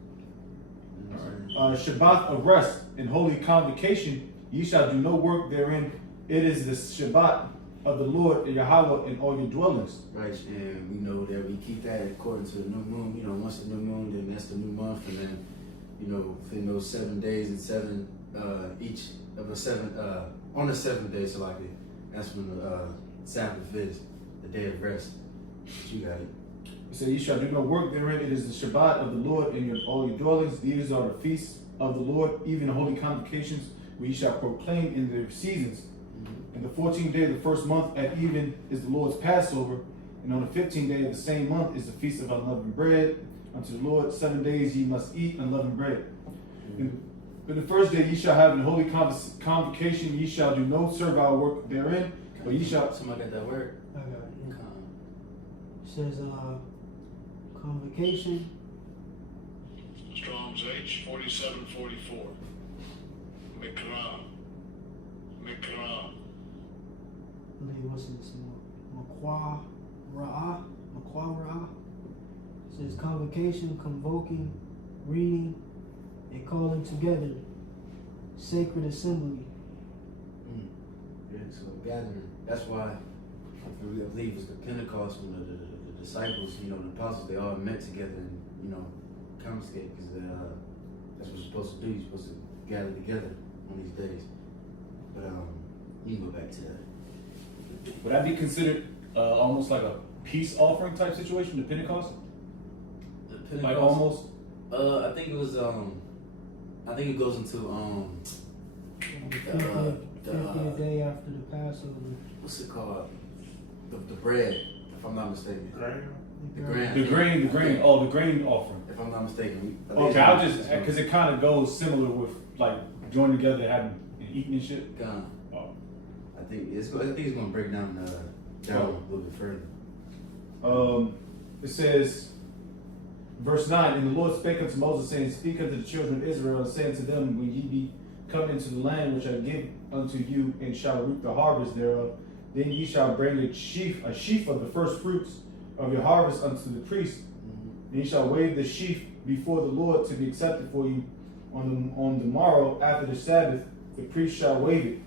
You know what I'm saying? Shabbat of rest and holy convocation, ye shall do no work therein. It is the Shabbat of the Lord Yahweh in all your dwellings. Right, and we know that we keep that according to the new moon. You know, once the new moon, then that's the new month, and then, you know, within those 7 days and each of the 7 on the 7th day, so like that's when the Sabbath is, the day of rest. You got it. He said, Ye shall do no work therein. It is the Shabbat of the Lord in all your dwellings. These are the feasts of the Lord, even the holy convocations, where ye shall proclaim in their seasons. And the 14th day of the first month at even is the Lord's Passover. And on the 15th day of the same month is the feast of unleavened bread. Unto the Lord 7 days ye must eat unleavened bread. And the first day ye shall have an holy convocation. Ye shall do no servile work therein, but ye shall. Somebody got that word? I got it. Yeah. It says convocation. Strong's H 4744. Mikra. Mikra. I believe what's this? Makwa Ra'ah. It says convocation, convoking, reading, and calling together. Sacred assembly. Yeah, so gathering. That's why I believe it's the Pentecost when the disciples, you know, the apostles, they all met together and, you know, congregate because that's what you're supposed to do. You're supposed to gather together on these days. But you can go back to that. Would that be considered almost like a peace offering type situation, the Pentecost? The Pentecost, Like almost? I think it was I think it goes into The 50th day after the Passover. what's it called? The bread, if I'm not mistaken. Grain. The grain. The grain offering. If I'm not mistaken. Okay, I'll just, because it kind of goes similar with like joining together, having and eating and shit. Gone. Oh. I think it's going to break down a little bit further. It says, verse 9, And the Lord spake unto Moses, saying, Speak unto the children of Israel, and say unto them, When ye be come into the land which I give unto you, and shall reap the harvest thereof, then ye shall bring a sheaf of the first fruits of your harvest unto the priest. And ye shall wave the sheaf before the Lord to be accepted for you on the morrow after the Sabbath. The priest shall wave it.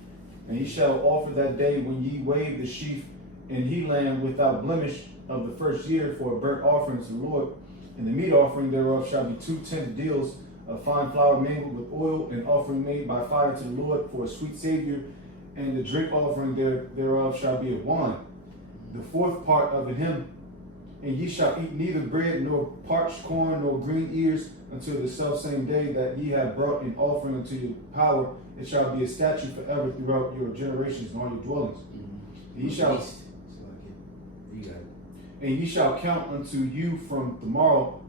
And ye shall offer that day when ye wave the sheaf and he lamb without blemish of the first year for a burnt offering to the Lord. And the meat offering thereof shall be 2 tenth deals of fine flour mingled with oil, an offering made by fire to the Lord for a sweet Savior. And the drink offering thereof shall be of wine, the 4th part of an hin. And ye shall eat neither bread nor parched corn nor green ears until the selfsame day that ye have brought an offering unto your power. It shall be a statute forever throughout your generations and all your dwellings. And ye shall, and ye shall count unto you from tomorrow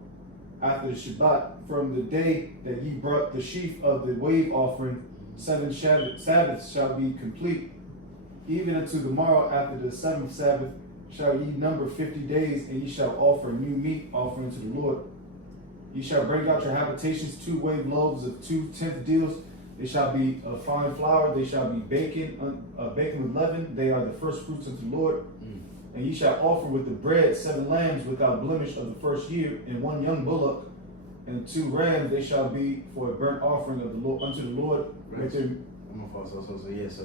after the Shabbat, from the day that ye brought the sheaf of the wave offering, 7 Sabbaths shall be complete. Even unto the morrow after the 7th Sabbath shall ye number 50 days, and ye shall offer new meat offering to the Lord. Ye shall bring out your habitations 2 wave loaves of 2 tenth deals. They shall be of fine flour. They shall be baken with leaven. They are the first fruits unto the Lord. And ye shall offer with the bread 7 lambs without blemish of the first year, and 1 young bullock, and 2 rams. They shall be for a burnt offering of the Lord unto the Lord. Right. With their, So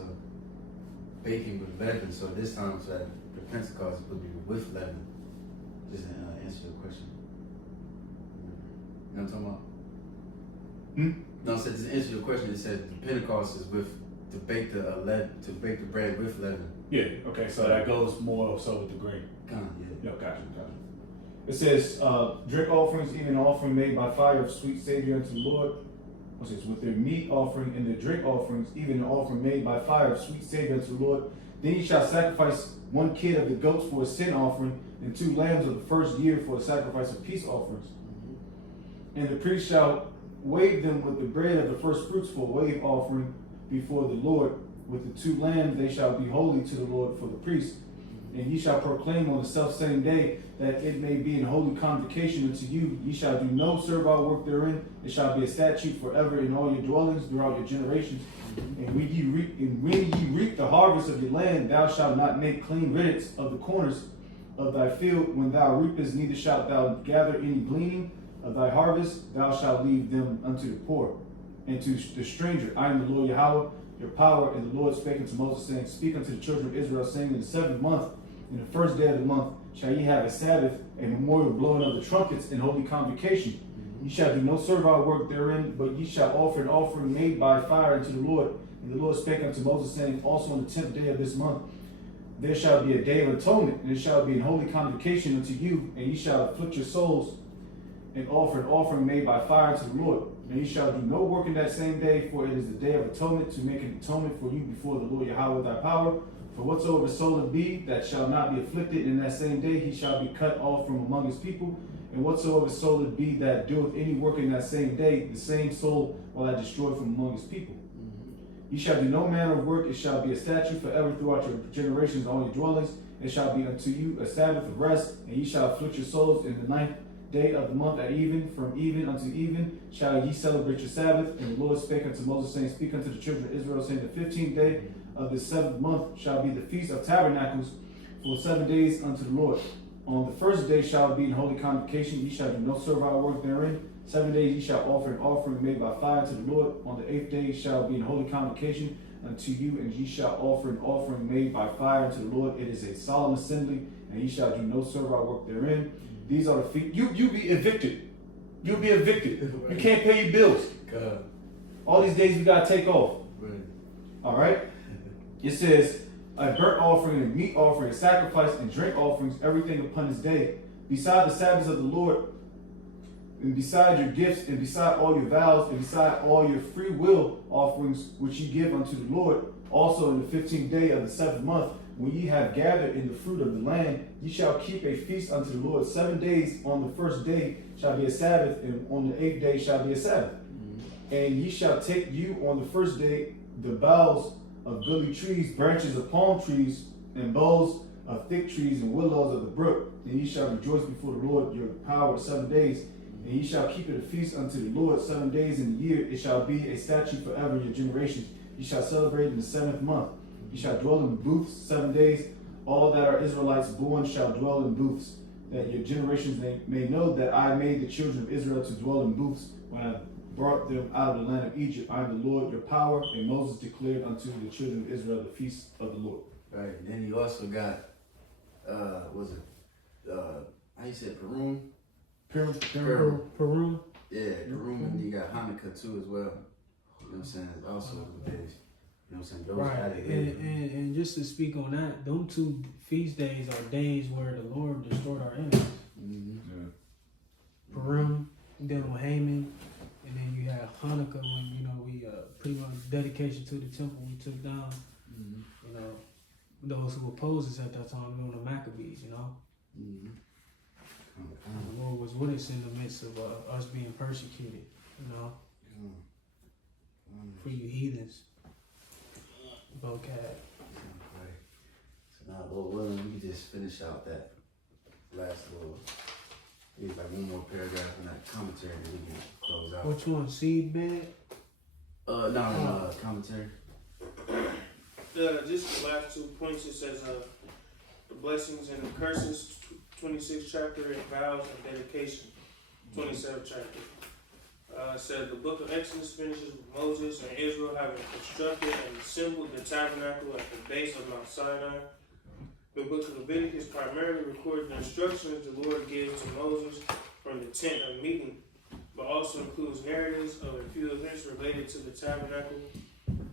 baking with leaven. So this time, so the Pentecost would be with leaven. Just to answer your question. You know what I'm talking about? No, I said to answer your question. It said the Pentecost is with to bake the bread with leaven. yeah, okay, so that goes more so with the grain. Yeah. Yeah, gotcha. It says, drink offerings, even an offering made by fire of sweet Savior unto the Lord. It says, with their meat offering and their drink offerings, even an offering made by fire of sweet Savior unto the Lord. Then ye shall sacrifice 1 kid of the goats for a sin offering, and 2 lambs of the first year for a sacrifice of peace offerings. And the priest shall wave them with the bread of the first fruits for a wave offering before the Lord. With the 2 lambs they shall be holy to the Lord for the priest. And ye shall proclaim on the selfsame day that it may be an holy convocation unto you. Ye shall do no servile work therein. It shall be a statute forever in all your dwellings throughout your generations. And when ye reap the harvest of your land, thou shalt not make clean riddance of the corners of thy field. When thou reapest, neither shalt thou gather any gleaning of thy harvest. Thou shalt leave them unto the poor and to the stranger. I am the Lord Yahweh, your power. And the Lord spake unto Moses, saying, Speak unto the children of Israel, saying, In the 7th month, in the 1st day of the month, shall ye have a Sabbath, a memorial blowing of the trumpets, and holy convocation. Ye shall do no servile work therein, but ye shall offer an offering made by fire unto the Lord. And the Lord spake unto Moses, saying, Also on the 10th day of this month, there shall be a day of atonement, and it shall be an holy convocation unto you, and ye shall afflict your souls, and offer an offering made by fire unto the Lord. And ye shall do no work in that same day, for it is the day of atonement, to make an atonement for you before the Lord Yahweh thy power. For whatsoever soul it be that shall not be afflicted in that same day, he shall be cut off from among his people. And whatsoever soul it be that doeth any work in that same day, the same soul will I destroy from among his people. Ye shall do no manner of work. It shall be a statute forever throughout your generations on your dwellings. It shall be unto you a Sabbath of rest, and ye shall afflict your souls in the 9th day of the month at even. From even unto even shall ye celebrate your Sabbath. And the Lord spake unto Moses, saying, Speak unto the children of Israel, saying, The 15th day of the 7th month shall be the feast of tabernacles for 7 days unto the Lord. On the 1st day shall be an holy convocation. Ye shall do no servile work therein. 7 days ye shall offer an offering made by fire to the Lord. On the 8th day shall be an holy convocation unto you, and ye shall offer an offering made by fire unto the Lord. It is a solemn assembly, and ye shall do no servile work therein. These are the feet. You be evicted. You'll be evicted. You can't pay your bills. God. All these days we gotta take off. Right. All right. It says a burnt offering, a meat offering, a sacrifice, and drink offerings, everything upon his day, beside the Sabbaths of the Lord, and beside your gifts, and beside all your vows, and beside all your free will offerings which ye give unto the Lord. Also in the 15th day of the 7th month, when ye have gathered in the fruit of the land, ye shall keep a feast unto the Lord. 7 days. On the 1st day shall be a Sabbath, and on the 8th day shall be a Sabbath. And ye shall take you on the 1st day the boughs of goodly trees, branches of palm trees, and boughs of thick trees, and willows of the brook. And ye shall rejoice before the Lord your power 7 days. And ye shall keep it a feast unto the Lord 7 days in the year. It shall be a statute forever in your generations. Ye shall celebrate in the 7th month. Ye shall dwell in booths 7 days. All that are Israelites born shall dwell in booths, that your generations may know that I made the children of Israel to dwell in booths when I brought them out of the land of Egypt. I am the Lord your power. And Moses declared unto the children of Israel the feast of the Lord. Right. And then you also got, how you said Purim? Purim. Yeah, Purim, and you got Hanukkah too as well. You know what I'm saying? It's also the days. You know what I'm saying? Those Right. added And just to speak on that, them 2 feast days are days where the Lord destroyed our enemies. Mm-hmm. Purim, dealing with Haman, and then you have Hanukkah when we pretty much dedication to the temple we took down. Those who opposed us at that time, the Maccabees. Mm-hmm. The Lord was with us in the midst of us being persecuted. For you heathens, vocab. Right. So now, Lord willing, we can just finish out that last little. Maybe like one more paragraph in that commentary, and we can close out. Which one? Seed bed? No, commentary. Just the last 2 points. It says the blessings and the curses, 26th chapter, and vows and dedication, 27th chapter. It says the book of Exodus finishes with Moses and Israel having constructed and assembled the tabernacle at the base of Mount Sinai. The book of Leviticus primarily records the instructions the Lord gives to Moses from the tent of meeting, but also includes narratives of a few events related to the tabernacle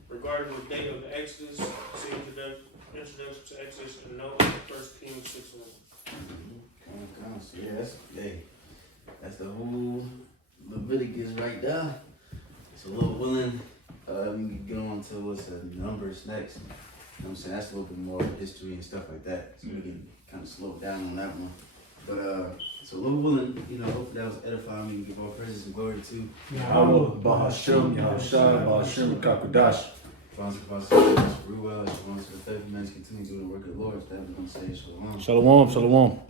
regarding the date of the Exodus. See introduction to Exodus and note of 1 Kings 6:1. So yeah, that's the whole Leviticus right there. So Lord willing, we can get on to what's the Numbers next. You know what I'm saying? That's a little bit more history and stuff like that. So we can kind of slow down on that one. But so Lord willing, hopefully that was edifying me. Give all praises and glory to Yahweh. Bahashim, Yahushua, Bahashim, Kakudash. Father, Ruel, as long as the faithful men continue doing the work of the Lord. That we're going to say shalom. Shalom, shalom.